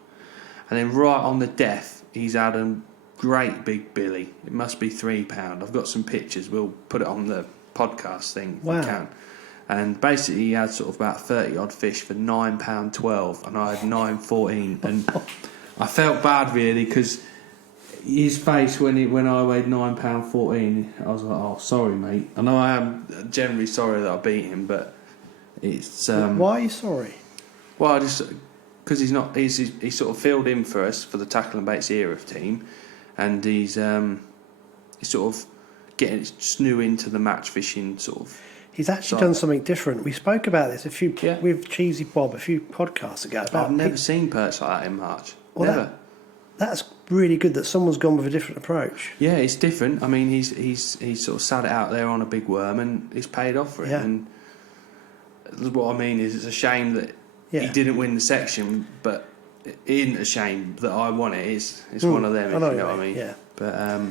And then right on the death, he's had a great big billy. It must be £3. I've got some pictures. We'll put it on the podcast thing if we can. And basically, he had sort of about 30 odd fish for £9.12, and I had £9.14. And I felt bad really because his face when I weighed £9.14, I was like, "Oh, sorry, mate. I know I am generally sorry that I beat him, but it's." Why are you sorry? Well, just because he's not. He's sort of filled in for us for the Tackle and Baits era team, and he's sort of getting just new into the match fishing sort of. He's actually done something different. We spoke about this with Cheesy Bob a few podcasts ago. I've never seen perch like that in March. Well, never. That's really good that someone's gone with a different approach. Yeah, it's different. I mean, he's sort of sat it out there on a big worm, and he's paid off for it. Yeah. And what I mean is, it's a shame that he didn't win the section, but it isn't a shame that I won it. It's one of them, if you know what I mean. Yeah. But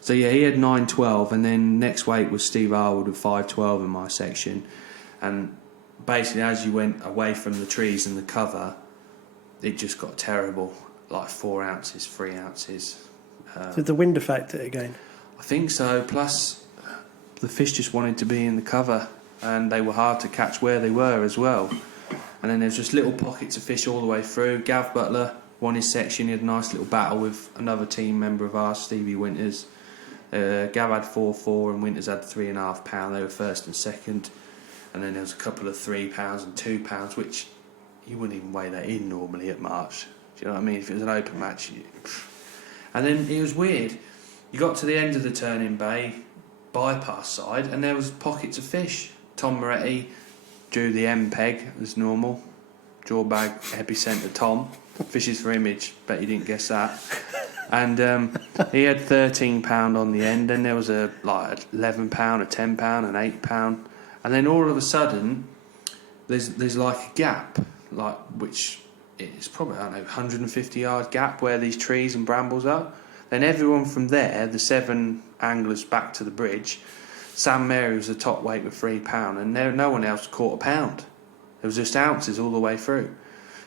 so yeah, he had 9.12, and then next weight was Steve Harwood with 5.12 in my section, and basically as you went away from the trees and the cover, it just got terrible. Like 4 ounces, 3 ounces. Did the wind affect it again? I think so. Plus, the fish just wanted to be in the cover, and they were hard to catch where they were as well. And then there's just little pockets of fish all the way through. Gav Butler won his section. He had a nice little battle with another team member of ours, Stevie Winters. Gav had 4.4 and Winters had £3.5. They were first and second. And then there was a couple of £3 and £2, which you wouldn't even weigh that in normally at March. Do you know what I mean? If it was an open match. And then it was weird. You got to the end of the turning bay, bypass side, and there was pockets of fish. Tom Moretti drew the M peg as normal. Jaw bag, epicenter Tom. Fishes for image, bet you didn't guess that. And he had £13 on the end, and there was a £11, a £10, an £8. And then all of a sudden, there's like a gap, which... It's probably, 150 yard gap where these trees and brambles are. Then everyone from there, the 7 anglers back to the bridge, Sam Mary was the top weight with £3, and no one else caught a pound. It was just ounces all the way through.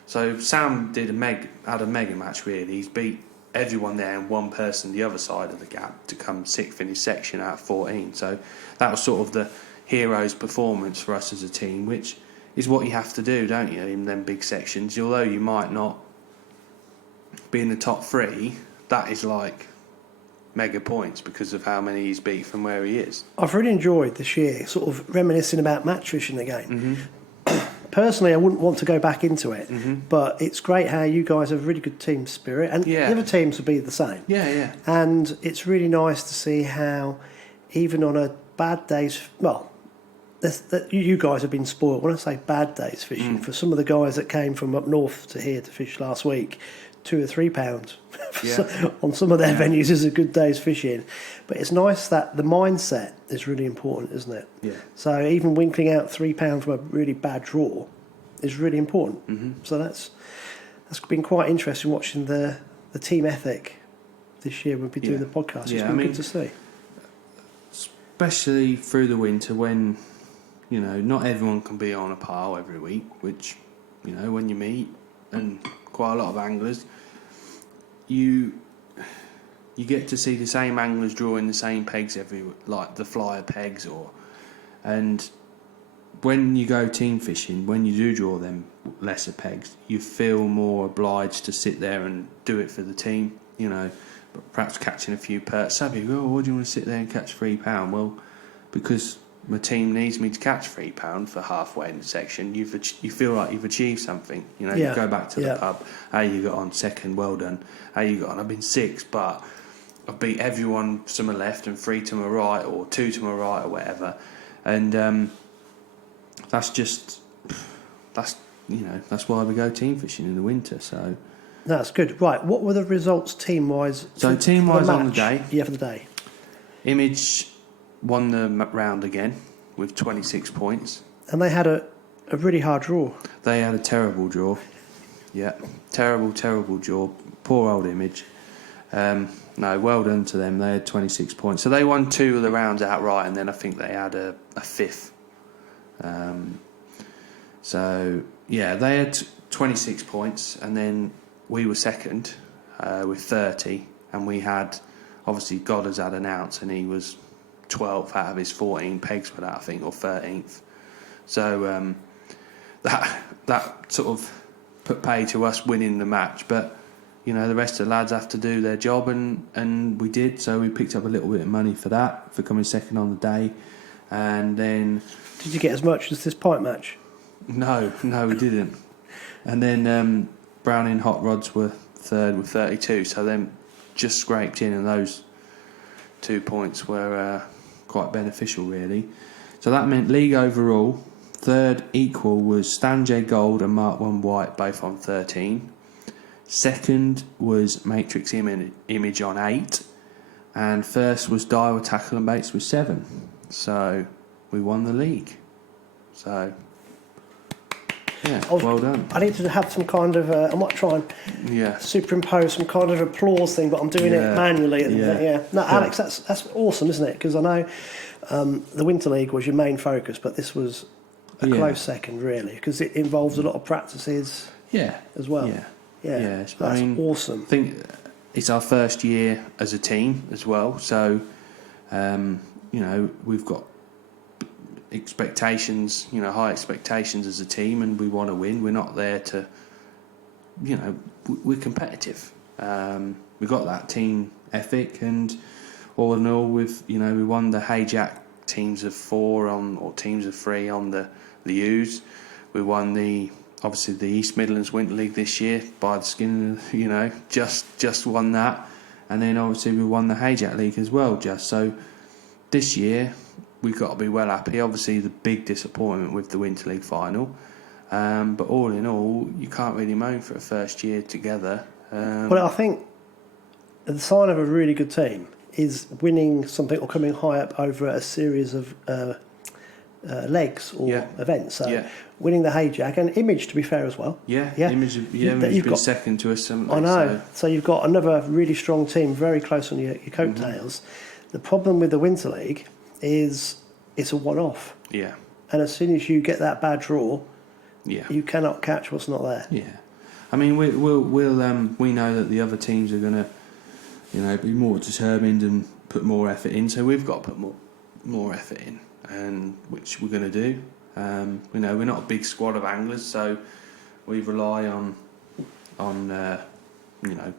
So Sam had a mega match really. He's beat everyone there and one person the other side of the gap to come 6th in his section out of 14. So that was sort of the hero's performance for us as a team, which is what you have to do, don't you, in them big sections. Although you might not be in the top 3, that is like mega points because of how many he's beat from where he is. I've really enjoyed this year, sort of reminiscing about match fishing again. Mm-hmm. Personally, I wouldn't want to go back into it, mm-hmm. but it's great how you guys have really good team spirit, and the other teams will be the same. Yeah. And it's really nice to see how, even on a bad day's... you guys have been spoiled. When I say bad days fishing, for some of the guys that came from up north to here to fish last week, £2 or £3 on some of their venues is a good day's fishing. But it's nice that the mindset is really important, isn't it? Yeah. So even winkling out £3 from a really bad draw is really important. Mm-hmm. So that's been quite interesting watching the team ethic this year when we do the podcast. It's been good to see. Especially through the winter when... You know, not everyone can be on a pile every week, which, you know, when you meet, and quite a lot of anglers, you get to see the same anglers drawing the same pegs like the flyer pegs, and when you go team fishing, when you do draw them lesser pegs, you feel more obliged to sit there and do it for the team, you know, but perhaps catching a few perch. Some people go, why do you want to sit there and catch £3? Well, because... my team needs me to catch £3 for halfway in the section. You feel like you've achieved something. You know, you go back to the pub. How you got on? Second, well done. How you got on? I've been 6th, but I've beat everyone to my left and 3 to my right, or 2 to my right, or whatever. And that's why we go team fishing in the winter. So that's good. Right, what were the results team wise? So team wise on the day. Yeah, for the day. Image won the round again with 26 points. And they had a really hard draw. They had a terrible draw. Yeah, terrible draw. Poor old Image. No, well done to them. They had 26 points. So they won 2 of the rounds outright, and then I think they had a 5th. So yeah, they had 26 points, and then we were second with 30, and we had, obviously Goddard's had an ounce, and he was 12th out of his 14 pegs for that, I think, or 13th. So that sort of put pay to us winning the match, but you know, the rest of the lads have to do their job, and we did. So we picked up a little bit of money for that, for coming second on the day. And then, Did you get as much as this Pike match? no, we didn't. And then Browning Hot Rods were third with 32, so them just scraped in, and those 2 points were quite beneficial, really. So that meant league overall, third equal was Stan J Gold and Mark 1 White, both on 13. Second was Matrix Image on 8. And first was Dial Tackle and Baits with 7. So we won the league. So, yeah, well done. I need to have some kind of, I might try and superimpose some kind of applause thing, but I'm doing it manually at the minute. Yeah. No, Alex, that's awesome, isn't it? Because I know the Winter League was your main focus, but this was a close second, really, because it involves a lot of practices as well. Yeah, that's awesome. I think it's our first year as a team as well, so you know, we've got expectations, you know, high expectations as a team, and we want to win. We're not there to, you know, we're competitive. We've got that team ethic, and all in all, we won the Hayjack teams of 4 or teams of 3 on the U's. We won obviously the East Midlands Winter League this year by the skin, you know, just won that. And then obviously we won the Hayjack League as well, so this year we've got to be well happy. Obviously the big disappointment with the Winter League final, but all in all, you can't really moan for a first year together. Well, I think the sign of a really good team is winning something or coming high up over a series of legs or events. So winning the Hayjack and Image, to be fair, as well. Image has been second to us. I know. So you've got another really strong team, very close on your coattails. The problem with the Winter League is it's a one-off. Yeah. And as soon as you get that bad draw, you cannot catch what's not there. Yeah. I mean, we know that the other teams are going to, you know, be more determined and put more effort in. So we've got to put more effort in, and which we're going to do. You know, we're not a big squad of anglers, so we rely on you know,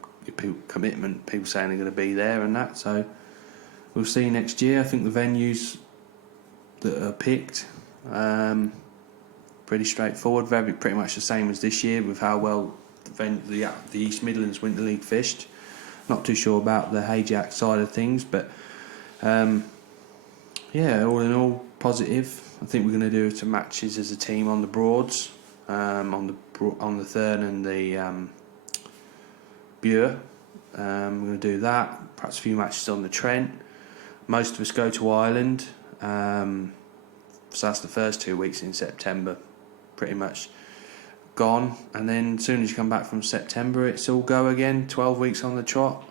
commitment, people saying they're going to be there and that. So we'll see next year. I think the venues that are picked, pretty straightforward, pretty much the same as this year, with how well the East Midlands Winter League fished. Not too sure about the Hayjack side of things, but all in all, positive. I think we're going to do some matches as a team on the Broads, on the Thurn and the Bure. We're going to do that. Perhaps a few matches on the Trent. Most of us go to Ireland. So that's the first 2 weeks in September, pretty much gone. And then as soon as you come back from September, it's all go again. 12 weeks on the trot.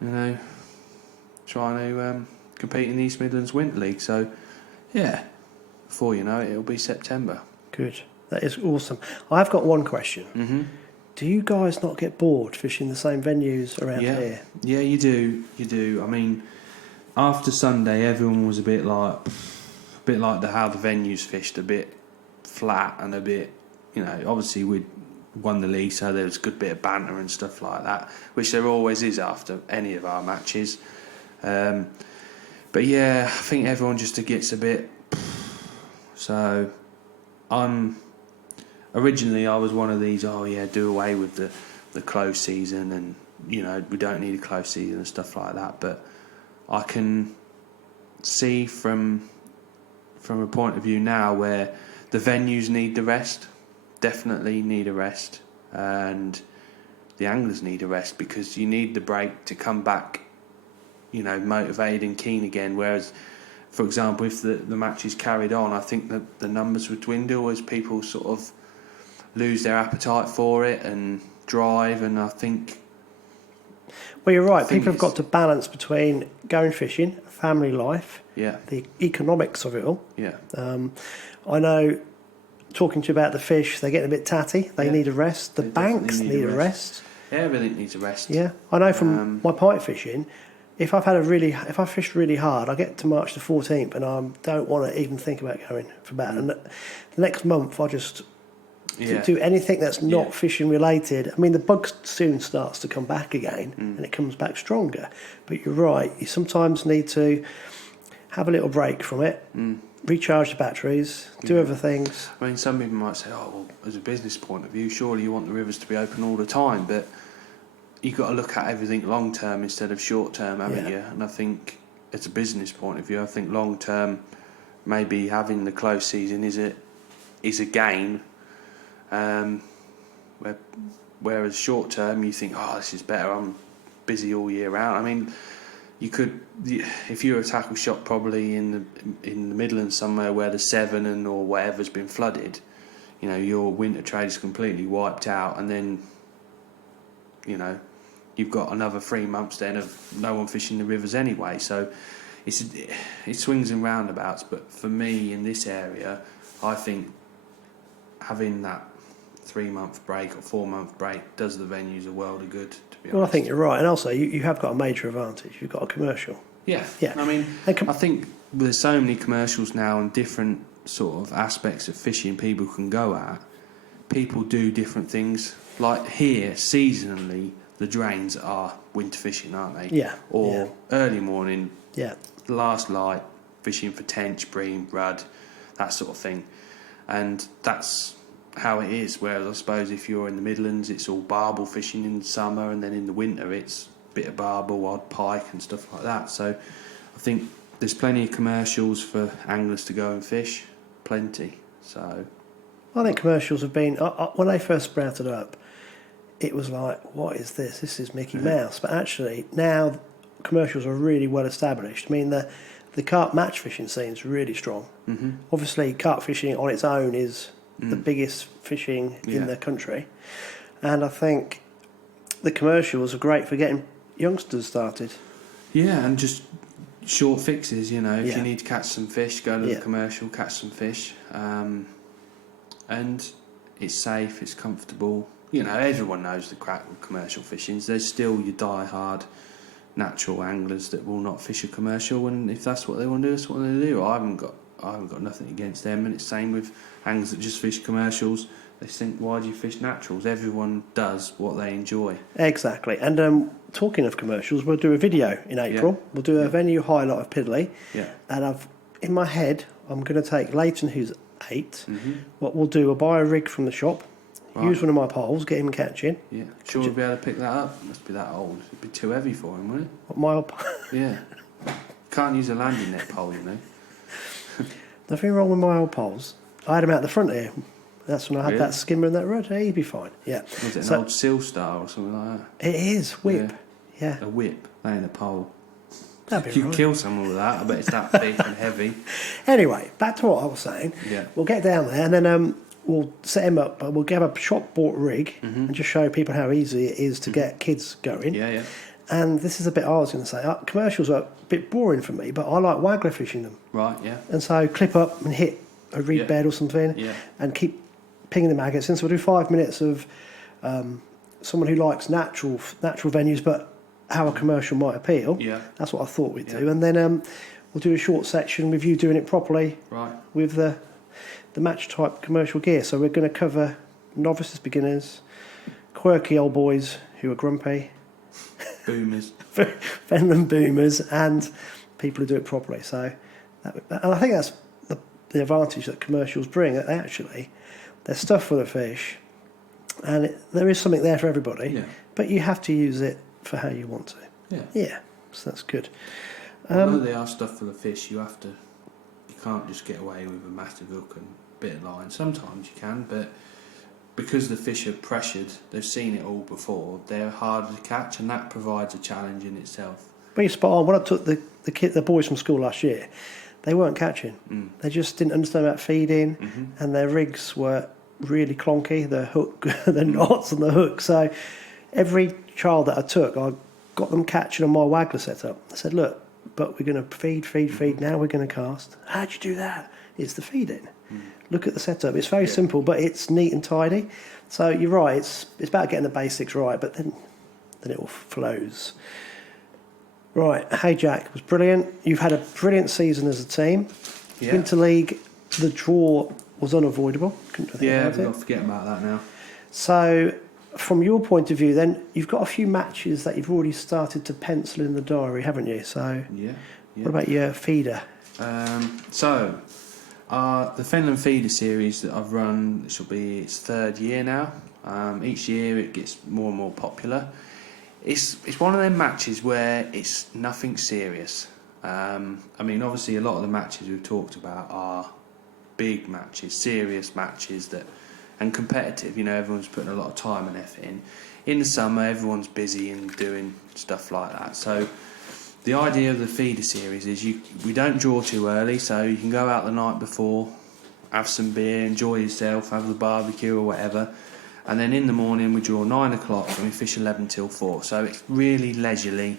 You know, trying to compete in the East Midlands Winter League. So, yeah, before you know it, it'll be September. Good. That is awesome. I've got one question. Mm-hmm. Do you guys not get bored fishing the same venues around here? Yeah, you do. You do. I mean, after Sunday, everyone was a bit like how the venues fished, a bit flat and a bit, you know, obviously we'd won the league, so there was a good bit of banter and stuff like that, which there always is after any of our matches. But yeah, I think everyone just gets a bit. So, originally I was one of these, do away with the close season, and you know, we don't need a close season and stuff like that. But I can see from a point of view now where the venues need the rest, definitely need a rest, and the anglers need a rest, because you need the break to come back, you know, motivated and keen again. Whereas, for example, if the match is carried on, I think that the numbers would dwindle as people sort of lose their appetite for it and drive, and I think... Well, you're right. People have got to balance between going fishing, family life, the economics of it all. Yeah. I know talking to you about the fish, they're getting a bit tatty. They need a rest. The They banks definitely need a rest. Yeah, everything needs a rest. Yeah, I know from my pike fishing, if I fished really hard, I get to March the 14th and I don't want to even think about going for about the next month. I just do anything that's not fishing related. I mean, the bug soon starts to come back again and it comes back stronger. But you're right, you sometimes need to have a little break from it, recharge the batteries, do other things. I mean, some people might say, oh, well, as a business point of view, surely you want the rivers to be open all the time, but you've got to look at everything long term instead of short term, haven't you? And I think, as a business point of view, I think long term, maybe having the close season is a gain. Whereas short term, you think, oh, this is better. I'm busy all year round. I mean, you could, if you're a tackle shop, probably in the Midlands somewhere where the Severn or whatever's been flooded, you know, your winter trade is completely wiped out, and then, you know, you've got another 3 months then of no one fishing the rivers anyway. So it swings and roundabouts. But for me in this area, I think having that 3-month break or 4-month break does the venues a world of good, to be honest. Well, I think you're right. And also, you have got a major advantage. You've got a commercial. Yeah. Yeah. I mean, I think there's so many commercials now and different sort of aspects of fishing people can go at. People do different things. Like here, seasonally, the drains are winter fishing, aren't they? Yeah. Or early morning, Yeah. last light, fishing for tench, bream, rudd, that sort of thing. And that's how it is. Whereas I suppose if you're in the Midlands, it's all barbel fishing in the summer, and then in the winter it's a bit of barbel, odd pike and stuff like that. So I think there's plenty of commercials for anglers to go and fish, plenty. So I think commercials have been, when they first sprouted up, it was like, what is this? This is Mickey Mouse. But actually, now commercials are really well established. I mean, the carp match fishing scene is really strong. Mm-hmm. Obviously, carp fishing on its own is the biggest fishing in the country. And I think the commercials are great for getting youngsters started. yeah, and just short fixes, you know. If Yeah. you need to catch some fish, go to the commercial, catch some fish. And it's safe, it's comfortable. You know, everyone knows the crack with commercial fishing. There's still your die-hard natural anglers that will not fish a commercial, and if that's what they want to do, that's what they do. I haven't got nothing against them, and it's the same with anglers that just fish commercials. They think, why do you fish naturals? Everyone does what they enjoy. Exactly. And talking of commercials, we'll do a video in April. Yeah. We'll do a venue highlight of Piddly. Yeah. And in my head, I'm going to take Leighton, who's 8. What we'll do, we'll buy a rig from the shop, use one of my poles, get him catching. Yeah. Sure we'll be able to pick that up? Must be that old. It'd be too heavy for him, wouldn't What, my old it? Yeah. Can't use a landing net pole, you know. Nothing wrong with my old poles. I had him out the front here. That's when I had that skimmer and that rod. He'd be fine. Yeah. Was it an old Seal Star or something like that? It is whip. Yeah. A whip. That ain't a pole. That'd be You right. kill someone with that. I bet it's that big and heavy. Anyway, back to what I was saying. Yeah. We'll get down there and then we'll set him up. We'll get a shop bought rig and just show people how easy it is to get kids going. Yeah, yeah. And this is a bit I was going to say. Commercials are a bit boring for me, but I like waggler fishing them. Right, yeah. And so clip up and hit a reed bed or something and keep pinging the maggots. And so we'll do 5 minutes of someone who likes natural venues, but how a commercial might appeal. Yeah. That's what I thought we'd do. And then we'll do a short section with you doing it properly with the match type commercial gear. So we're going to cover novices, beginners, quirky old boys who are grumpy, Boomers. veteran boomers, and people who do it properly. So, and I think that's the advantage that commercials bring. That they're stuffed full of fish, and there is something there for everybody. Yeah. But you have to use it for how you want to. Yeah. Yeah. So that's good. Although they are stuffed full of fish, you can't just get away with a massive hook and bit of line. Sometimes you can, but because the fish are pressured, they've seen it all before, they're harder to catch, and that provides a challenge in itself. But you're spot on. When I took the boys from school last year, they weren't catching. They just didn't understand about feeding, and their rigs were really clonky. The hook, the knots on the hook. So every child that I took, I got them catching on my waggler setup. I said, look, but we're going to feed. Now we're going to cast. How'd you do that? It's the feeding. Look at the setup. It's very simple, but it's neat and tidy. So you're right. It's about getting the basics right, but then it all flows. Right, Hey Jack was brilliant. You've had a brilliant season as a team. Yeah. Winter League, the draw was unavoidable. Couldn't do anything Yeah, about we've it. got to forget about that now. So, from your point of view, then you've got a few matches that you've already started to pencil in the diary, haven't you? So, Yeah. what about your feeder? So, the Fenland Feeder series that I've run, this will be its third year now. Each year it gets more and more popular. It's one of them matches where it's nothing serious. I mean, obviously, a lot of the matches we've talked about are big matches, serious matches and competitive. You know, everyone's putting a lot of time and effort in. In the summer, everyone's busy and doing stuff like that. So, the idea of the feeder series is we don't draw too early, so you can go out the night before, have some beer, enjoy yourself, have the barbecue or whatever. And then in the morning we draw 9 o'clock and we fish 11 till 4. So it's really leisurely.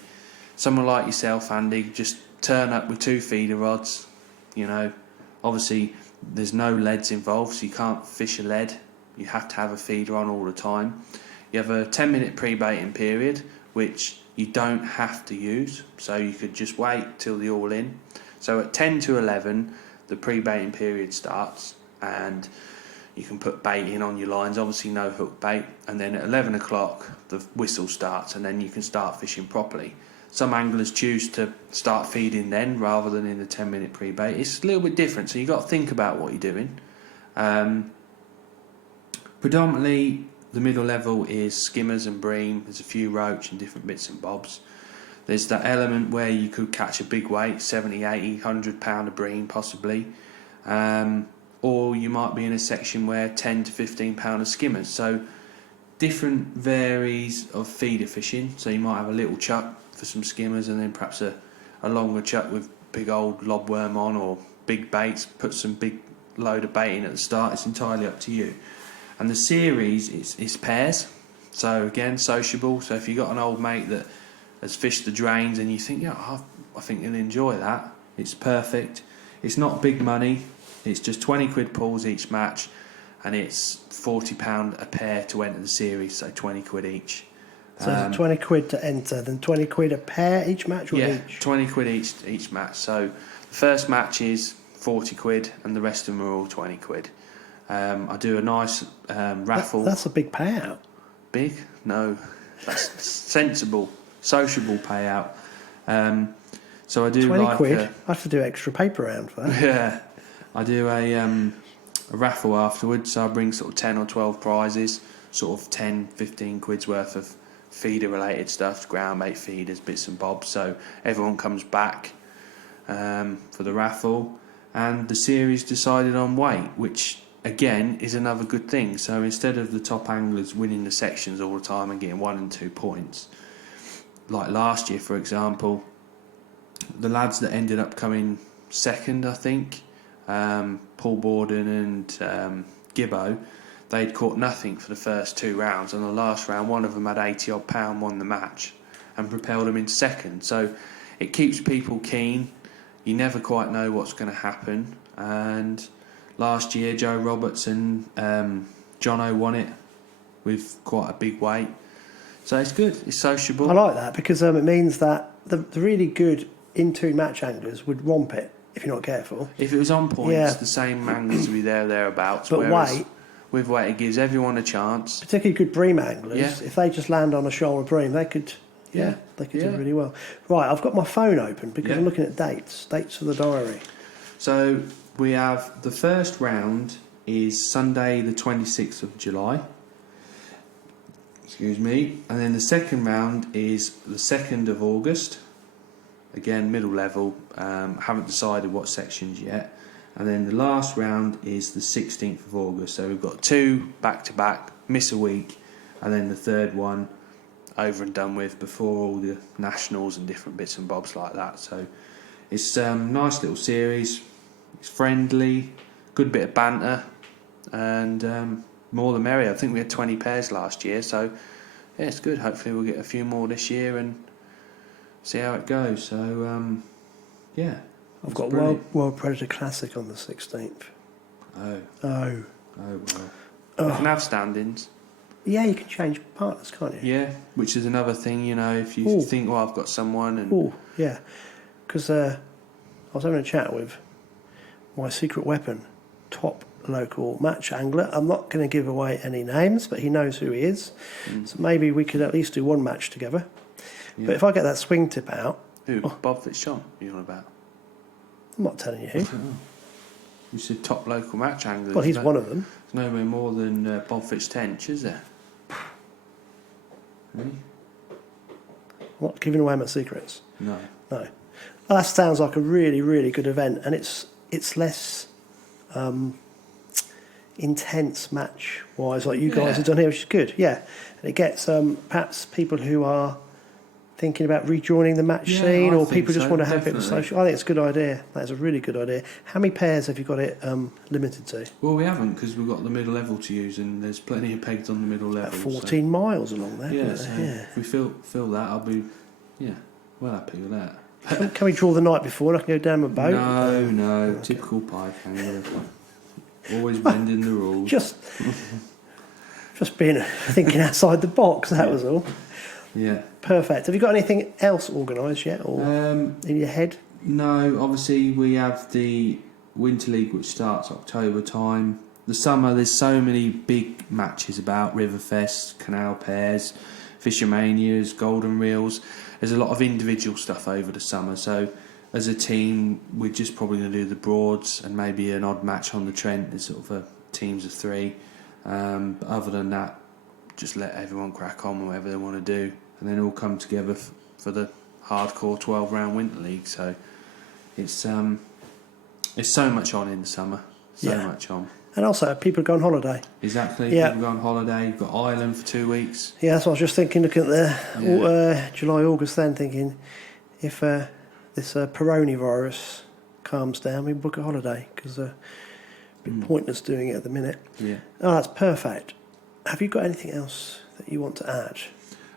Someone like yourself, Andy, just turn up with 2 feeder rods. You know, obviously there's no leads involved, so you can't fish a lead. You have to have a feeder on all the time. You have a 10-minute pre-baiting period, which you don't have to use. So you could just wait till the all-in. So at 10 to 11, the pre-baiting period starts, and you can put bait in on your lines, obviously no hook bait, and then at 11 o'clock the whistle starts and then you can start fishing properly. Some anglers choose to start feeding then rather than in the 10-minute pre-bait. It's a little bit different, so you've got to think about what you're doing. Predominantly the middle level is skimmers and bream. There's a few roach and different bits and bobs. There's that element where you could catch a big weight, 70, 80, 100 pound of bream possibly. Or you might be in a section where 10 to 15 pound of skimmers. So different varies of feeder fishing. So you might have a little chuck for some skimmers and then perhaps a longer chuck with big old lobworm on, or big baits, put some big load of bait in at the start. It's entirely up to you. And the series is pairs. So again, sociable. So if you've got an old mate that has fished the drains and you think, yeah, I think you'll enjoy that, it's perfect. It's not big money. It's just 20 quid pools each match, and it's £40 a pair to enter the series, so 20 quid each. So it's 20 quid to enter, then 20 quid a pair each match, or Yeah, each? 20 quid each match. So the first match is 40 quid, and the rest of them are all 20 quid. I do a nice raffle. That's a big payout. Big? No, that's sensible, sociable payout. So I do 20 like quid. I have to do extra paper round for that. Yeah, I do a raffle afterwards, so I bring sort of 10 or 12 prizes, sort of 10, 15 quid's worth of feeder related stuff, ground bait feeders, bits and bobs, so everyone comes back for the raffle, and the series decided on weight, which again is another good thing. So instead of the top anglers winning the sections all the time and getting 1 and 2 points, like last year for example, the lads that ended up coming second, I think, Paul Borden and Gibbo, they'd caught nothing for the first 2 rounds, and the last round one of them had 80 odd pound, won the match and propelled them into second. So it keeps people keen. You never quite know what's going to happen, and last year Joe Roberts and Jono won it with quite a big weight, so it's good, it's sociable. I like that because it means that the really good in-two match anglers would romp it if you're not careful. If it was on points, Yeah. the same anglers would be thereabouts. But whereas weight, with weight, it gives everyone a chance. particularly good bream anglers, Yeah. if they just land on a shoal of bream, they could Yeah. do really well. Right, I've got my phone open because Yeah. I'm looking at dates for the diary. So we have the first round is Sunday the 26th of July. Excuse me. And then the second round is the 2nd of August. Again, middle level. Haven't decided what sections yet. And then the last round is the 16th of August. So we've got 2 back-to-back, miss a week, and then the third one over and done with before all the nationals and different bits and bobs like that. So it's a nice little series. It's friendly, good bit of banter, and more the merrier. I think we had 20 pairs last year, so yeah, it's good. Hopefully we'll get a few more this year and see how it goes. So yeah. I've got World Predator Classic on the 16th. Oh. Oh. Oh, well. You can have stand-ins. Yeah, you can change partners, can't you? Yeah, which is another thing, if you think, I've got someone and... Oh, yeah. Because I was having a chat with my secret weapon, top local match angler. I'm not going to give away any names, but he knows who he is. So maybe we could at least do one match together. Yeah. But if I get that swing tip out... Who? Bob Fitzjohn, you're on about? I'm not telling you who. You said top local match anglers. Well, he's one of them. There's nowhere more than Bob Fitztench, is there? Really? I'm not giving away my secrets. No. No. Well, that sounds like a really, really good event, and it's less intense match-wise, like you guys have done here, which is good. Yeah, and it gets perhaps people who are thinking about rejoining the match scene, or people just want to have a bit of social. I think it's a good idea. That's a really good idea. How many pairs have you got it limited to? Well, we haven't, because we've got the middle level to use, and there's plenty of pegs on the middle level. About 14 miles along there. Yeah, so if we fill that, I'll be well happy with that. Can we draw the night before and I can go down my boat? No, okay. Typical Pike angler. Always bending the rules. Just being thinking outside the box, that was all. Yeah. Perfect. Have you got anything else organised yet, or in your head? No, obviously we have the Winter League, which starts October time. The summer, there's so many big matches about Riverfest, Canal Pairs, Fishermanias, Golden Reels. There's a lot of individual stuff over the summer, so as a team we're just probably going to do the Broads and maybe an odd match on the Trent. There's sort of teams of 3, but other than that, just let everyone crack on with whatever they want to do, and then all come together for the hardcore 12-round Winter League. So it's so much on in the summer, much on. And also, people go on holiday. Exactly. Yeah. People go on holiday. You've got Ireland for 2 weeks. Yeah, that's what I was just thinking, looking at the July, August then, thinking if this Peroni virus calms down, we book a holiday, because it's a bit pointless doing it at the minute. Yeah. Oh, that's perfect. Have you got anything else that you want to add?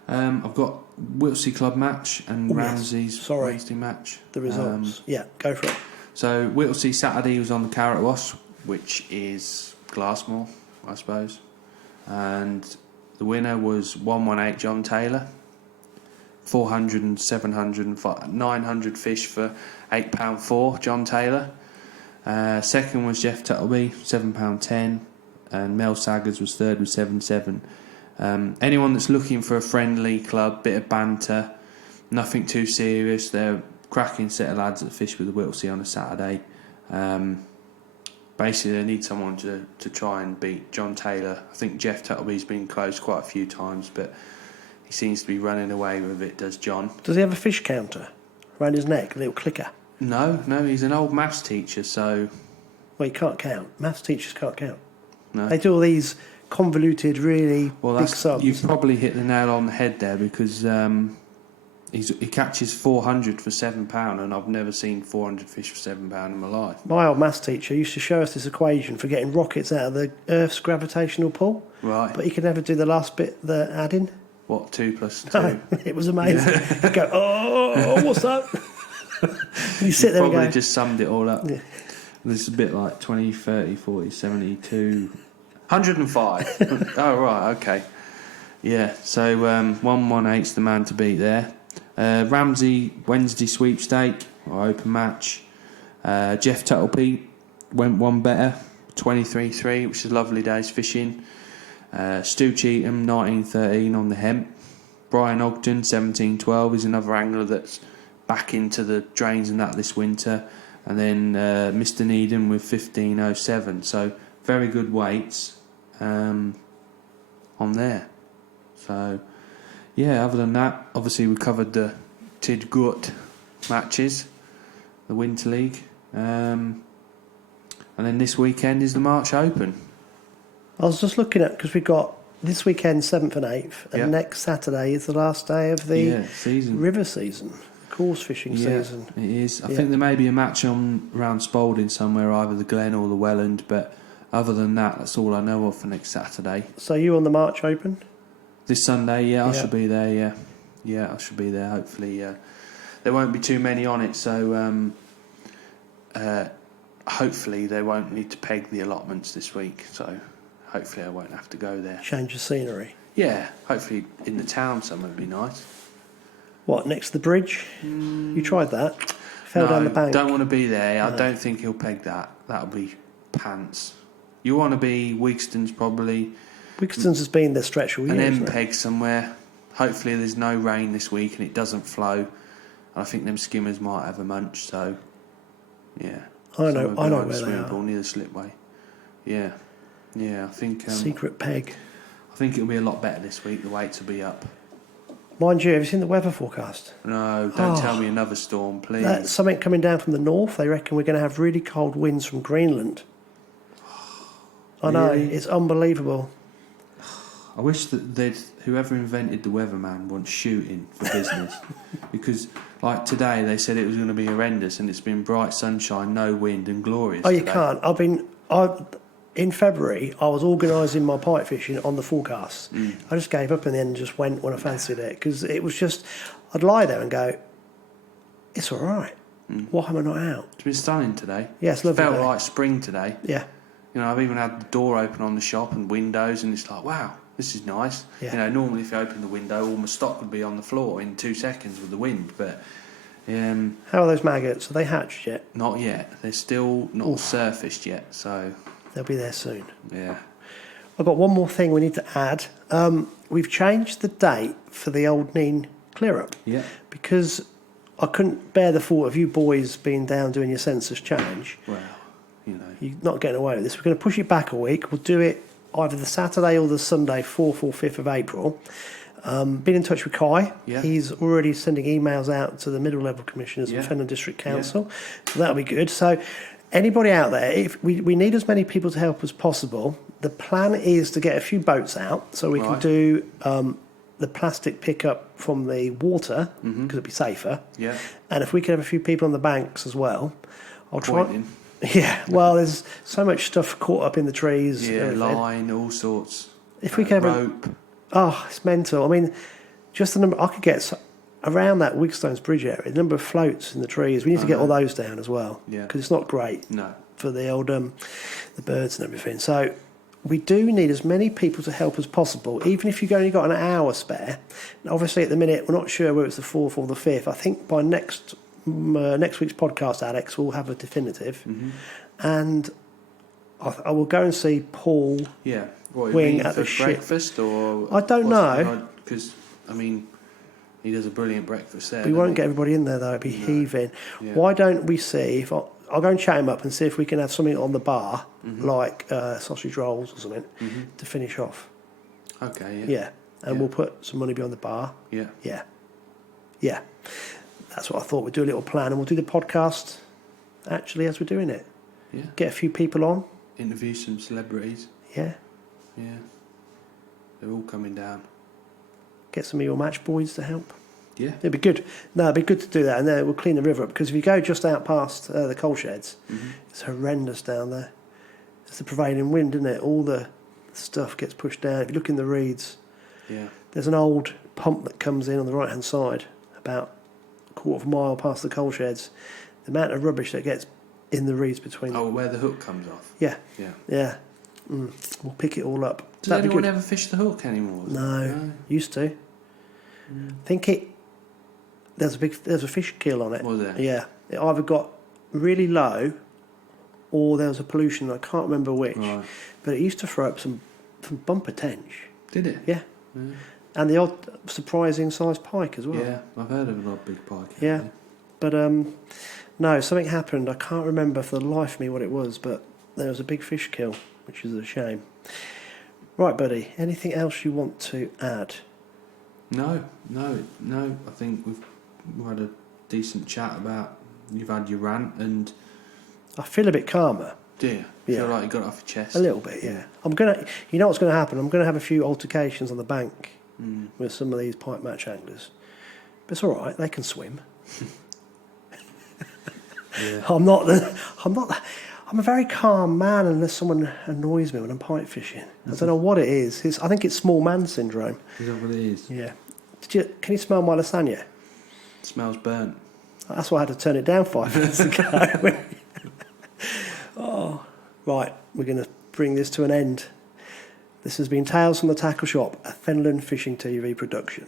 I've got Wiltsea Club match and Ramsey's Wednesday match. The results. Yeah, go for it. So Whittlesea Saturday was on the Carrot Wash, which is Glassmore, I suppose. And the winner was 118 John Taylor. 400 and 700 and 900 fish for £8.4 John Taylor. Second was Jeff Tuttleby, £7.10. And Mel Saggers was third with 7.7. Anyone that's looking for a friendly club, bit of banter, nothing too serious, they're a cracking set of lads that fish with the Whittlesea on a Saturday. Basically, they need someone to try and beat John Taylor. I think Jeff Tuttleby's been close quite a few times, but he seems to be running away with it, does John. Does he have a fish counter around his neck, a little clicker? No, he's an old maths teacher, so... Well, he can't count. Maths teachers can't count. No. They do all these convoluted, really big sums. You've probably hit the nail on the head there, because he catches 400 for £7, and I've never seen 400 fish for £7 in my life. My old maths teacher used to show us this equation for getting rockets out of the Earth's gravitational pull. Right. But he could never do the last bit, the adding. What, 2 plus 2? No, it was amazing. He'd go, oh, what's that? You sit there and go... Probably just summed it all up. Yeah. This is a bit like 20, 30, 40, 72... 105. Oh, right, okay. Yeah, so 118's the man to beat there. Ramsey, Wednesday sweepstake, or open match. Jeff Tuttleby went one better, 23.3, which is a lovely day's fishing. Stu Cheetham, 19.13 on the hemp. Brian Ogden, 17.12, is another angler that's back into the drains and that this winter. And then Mr. Needham with 15.07. So very good weights on there. So, yeah, other than that, obviously we covered the Tidgut matches, the Winter League. And then this weekend is the March Open. I was just looking at, because we've got this weekend 7th and 8th, and next Saturday is the last day of the river season, course fishing season. It is. I think there may be a match on around Spalding somewhere, either the Glen or the Welland, but other than that, that's all I know of for next Saturday. So you on the March Open? This Sunday, I should be there, I should be there, hopefully. There won't be too many on it, so hopefully they won't need to peg the allotments this week, so hopefully I won't have to go there. Change of scenery. Yeah, hopefully in the town somewhere would be nice. What, next to the bridge? You tried that? Fell No, down the bank? don't want to be there. No. I don't think he'll peg that. That'll be pants. You want to be Wigston's probably, Wixton's has been their stretch all year, and then isn't it? peg somewhere. Hopefully there's no rain this week and it doesn't flow. I think them skimmers might have a munch, so yeah. I know Somewhere behind where the they swimming are. pool near the slipway. Yeah, yeah. I think Secret peg. it'll be a lot better this week. The weights will be up. Mind you, have you seen the weather forecast? No, don't tell me another storm, please. That's something coming down from the north. They reckon we're going to have really cold winds from Greenland. I know, Really? it's unbelievable. I wish that whoever invented the weatherman wants shooting for business, because like today they said it was going to be horrendous, and it's been bright sunshine, no wind, and glorious. Oh, you today. can't. In February, I was organising my pike fishing on the forecast. I just gave up in the end and just went when I fancied it, because it was just, I'd lie there and go, it's all right. Why am I not out? It's been stunning today. Yeah, it's It lovely felt day. like spring today. Yeah, You know, I've even had the door open on the shop and windows, and it's like, wow, this is nice. Yeah. You know, normally if you open the window, all my stock would be on the floor in 2 seconds with the wind, but how are those maggots? Are they hatched yet? not yet. They're still not surfaced yet, so They'll be there soon. yeah. I've got one more thing we need to add. We've changed the date for the Old Neen clear-up Yeah. because I couldn't bear the thought of you boys being down doing your census challenge. Well, you know. You're not getting away with this. We're going to push it back a week. We'll do it either the Saturday or the Sunday, 4th or 5th of April. Been in touch with Kai. Yeah. He's already sending emails out to the middle level commissioners Yeah. and Fenton District Council. So that'll be good. So anybody out there, if we need as many people to help as possible. The plan is to get a few boats out so we can Right. do the plastic pickup from the water because it'll be safer. Yeah. And if we can have a few people on the banks as well, I'll try. Pointing. Yeah, well, there's so much stuff caught up in the trees. and Yeah, everything. line, all sorts. If we can have rope. it's mental. I mean, just the number I could get around that Wigstones Bridge area. The number of floats in the trees. We need to get all those down as well. Yeah. because it's not great No. for the old the birds and everything. So we do need as many people to help as possible, even if you've only got an hour spare. And obviously, at the minute, we're not sure whether it's the 4th or the 5th. I think by next week's podcast, Alex, we'll have a definitive. And I will go and see Paul. Yeah. What, Wing you mean at for the ship. breakfast or? I don't know. Because, I mean, he does a brilliant breakfast there. We doesn't won't he? get everybody in there, though. It'd be heaving. Yeah. Why don't we see if I'll go and chat him up and see if we can have something on the bar, like sausage rolls or something, to finish off. Okay, yeah. Yeah. And Yeah. we'll put some money behind the bar. Yeah. Yeah. Yeah. That's what I thought. We'd do a little plan and we'll do the podcast actually as we're doing it. Yeah. Get a few people on. Interview some celebrities. Yeah. Yeah. They're all coming down. Get some of your match boys to help. Yeah. It'd be good. No, it'd be good to do that, and then we'll clean the river up. Because if you go just out past the coal sheds, it's horrendous down there. It's the prevailing wind, isn't it? All the stuff gets pushed down. If you look in the reeds, Yeah. there's an old pump that comes in on the right hand side, about a quarter of a mile past the coal sheds. The amount of rubbish that gets in the reeds between. Oh, where the hook comes off. Yeah, Yeah. yeah. We'll pick it all up. Does That'd be anyone good. ever fish the hook anymore? No, used to. I think there's a fish kill on it. Was there? Yeah, it either got really low, or there was a pollution. I can't remember which. Right. But it used to throw up some bumper tench. Did it? Yeah, and the odd surprising sized pike as well. Yeah, I've heard of a lot of big pike. Yeah. actually. But no, something happened. I can't remember for the life of me what it was, but there was a big fish kill, which is a shame. Right, buddy. Anything else you want to add? No. I think we've had a decent chat about. You've had your rant, and I feel a bit calmer. do you Yeah. feel like you got it off your chest? A little bit, yeah. You know what's gonna happen? I'm gonna have a few altercations on the bank with some of these pike match anglers. But it's all right. They can swim. Yeah. I'm a very calm man unless someone annoys me when I'm pike fishing. I don't know what it is. I think it's small man syndrome. Is that what it is? Yeah. Can you smell my lasagna? It smells burnt. That's why I had to turn it down 5 minutes ago. Oh, right, we're going to bring this to an end. This has been Tales from the Tackle Shop, a Fenland Fishing TV production.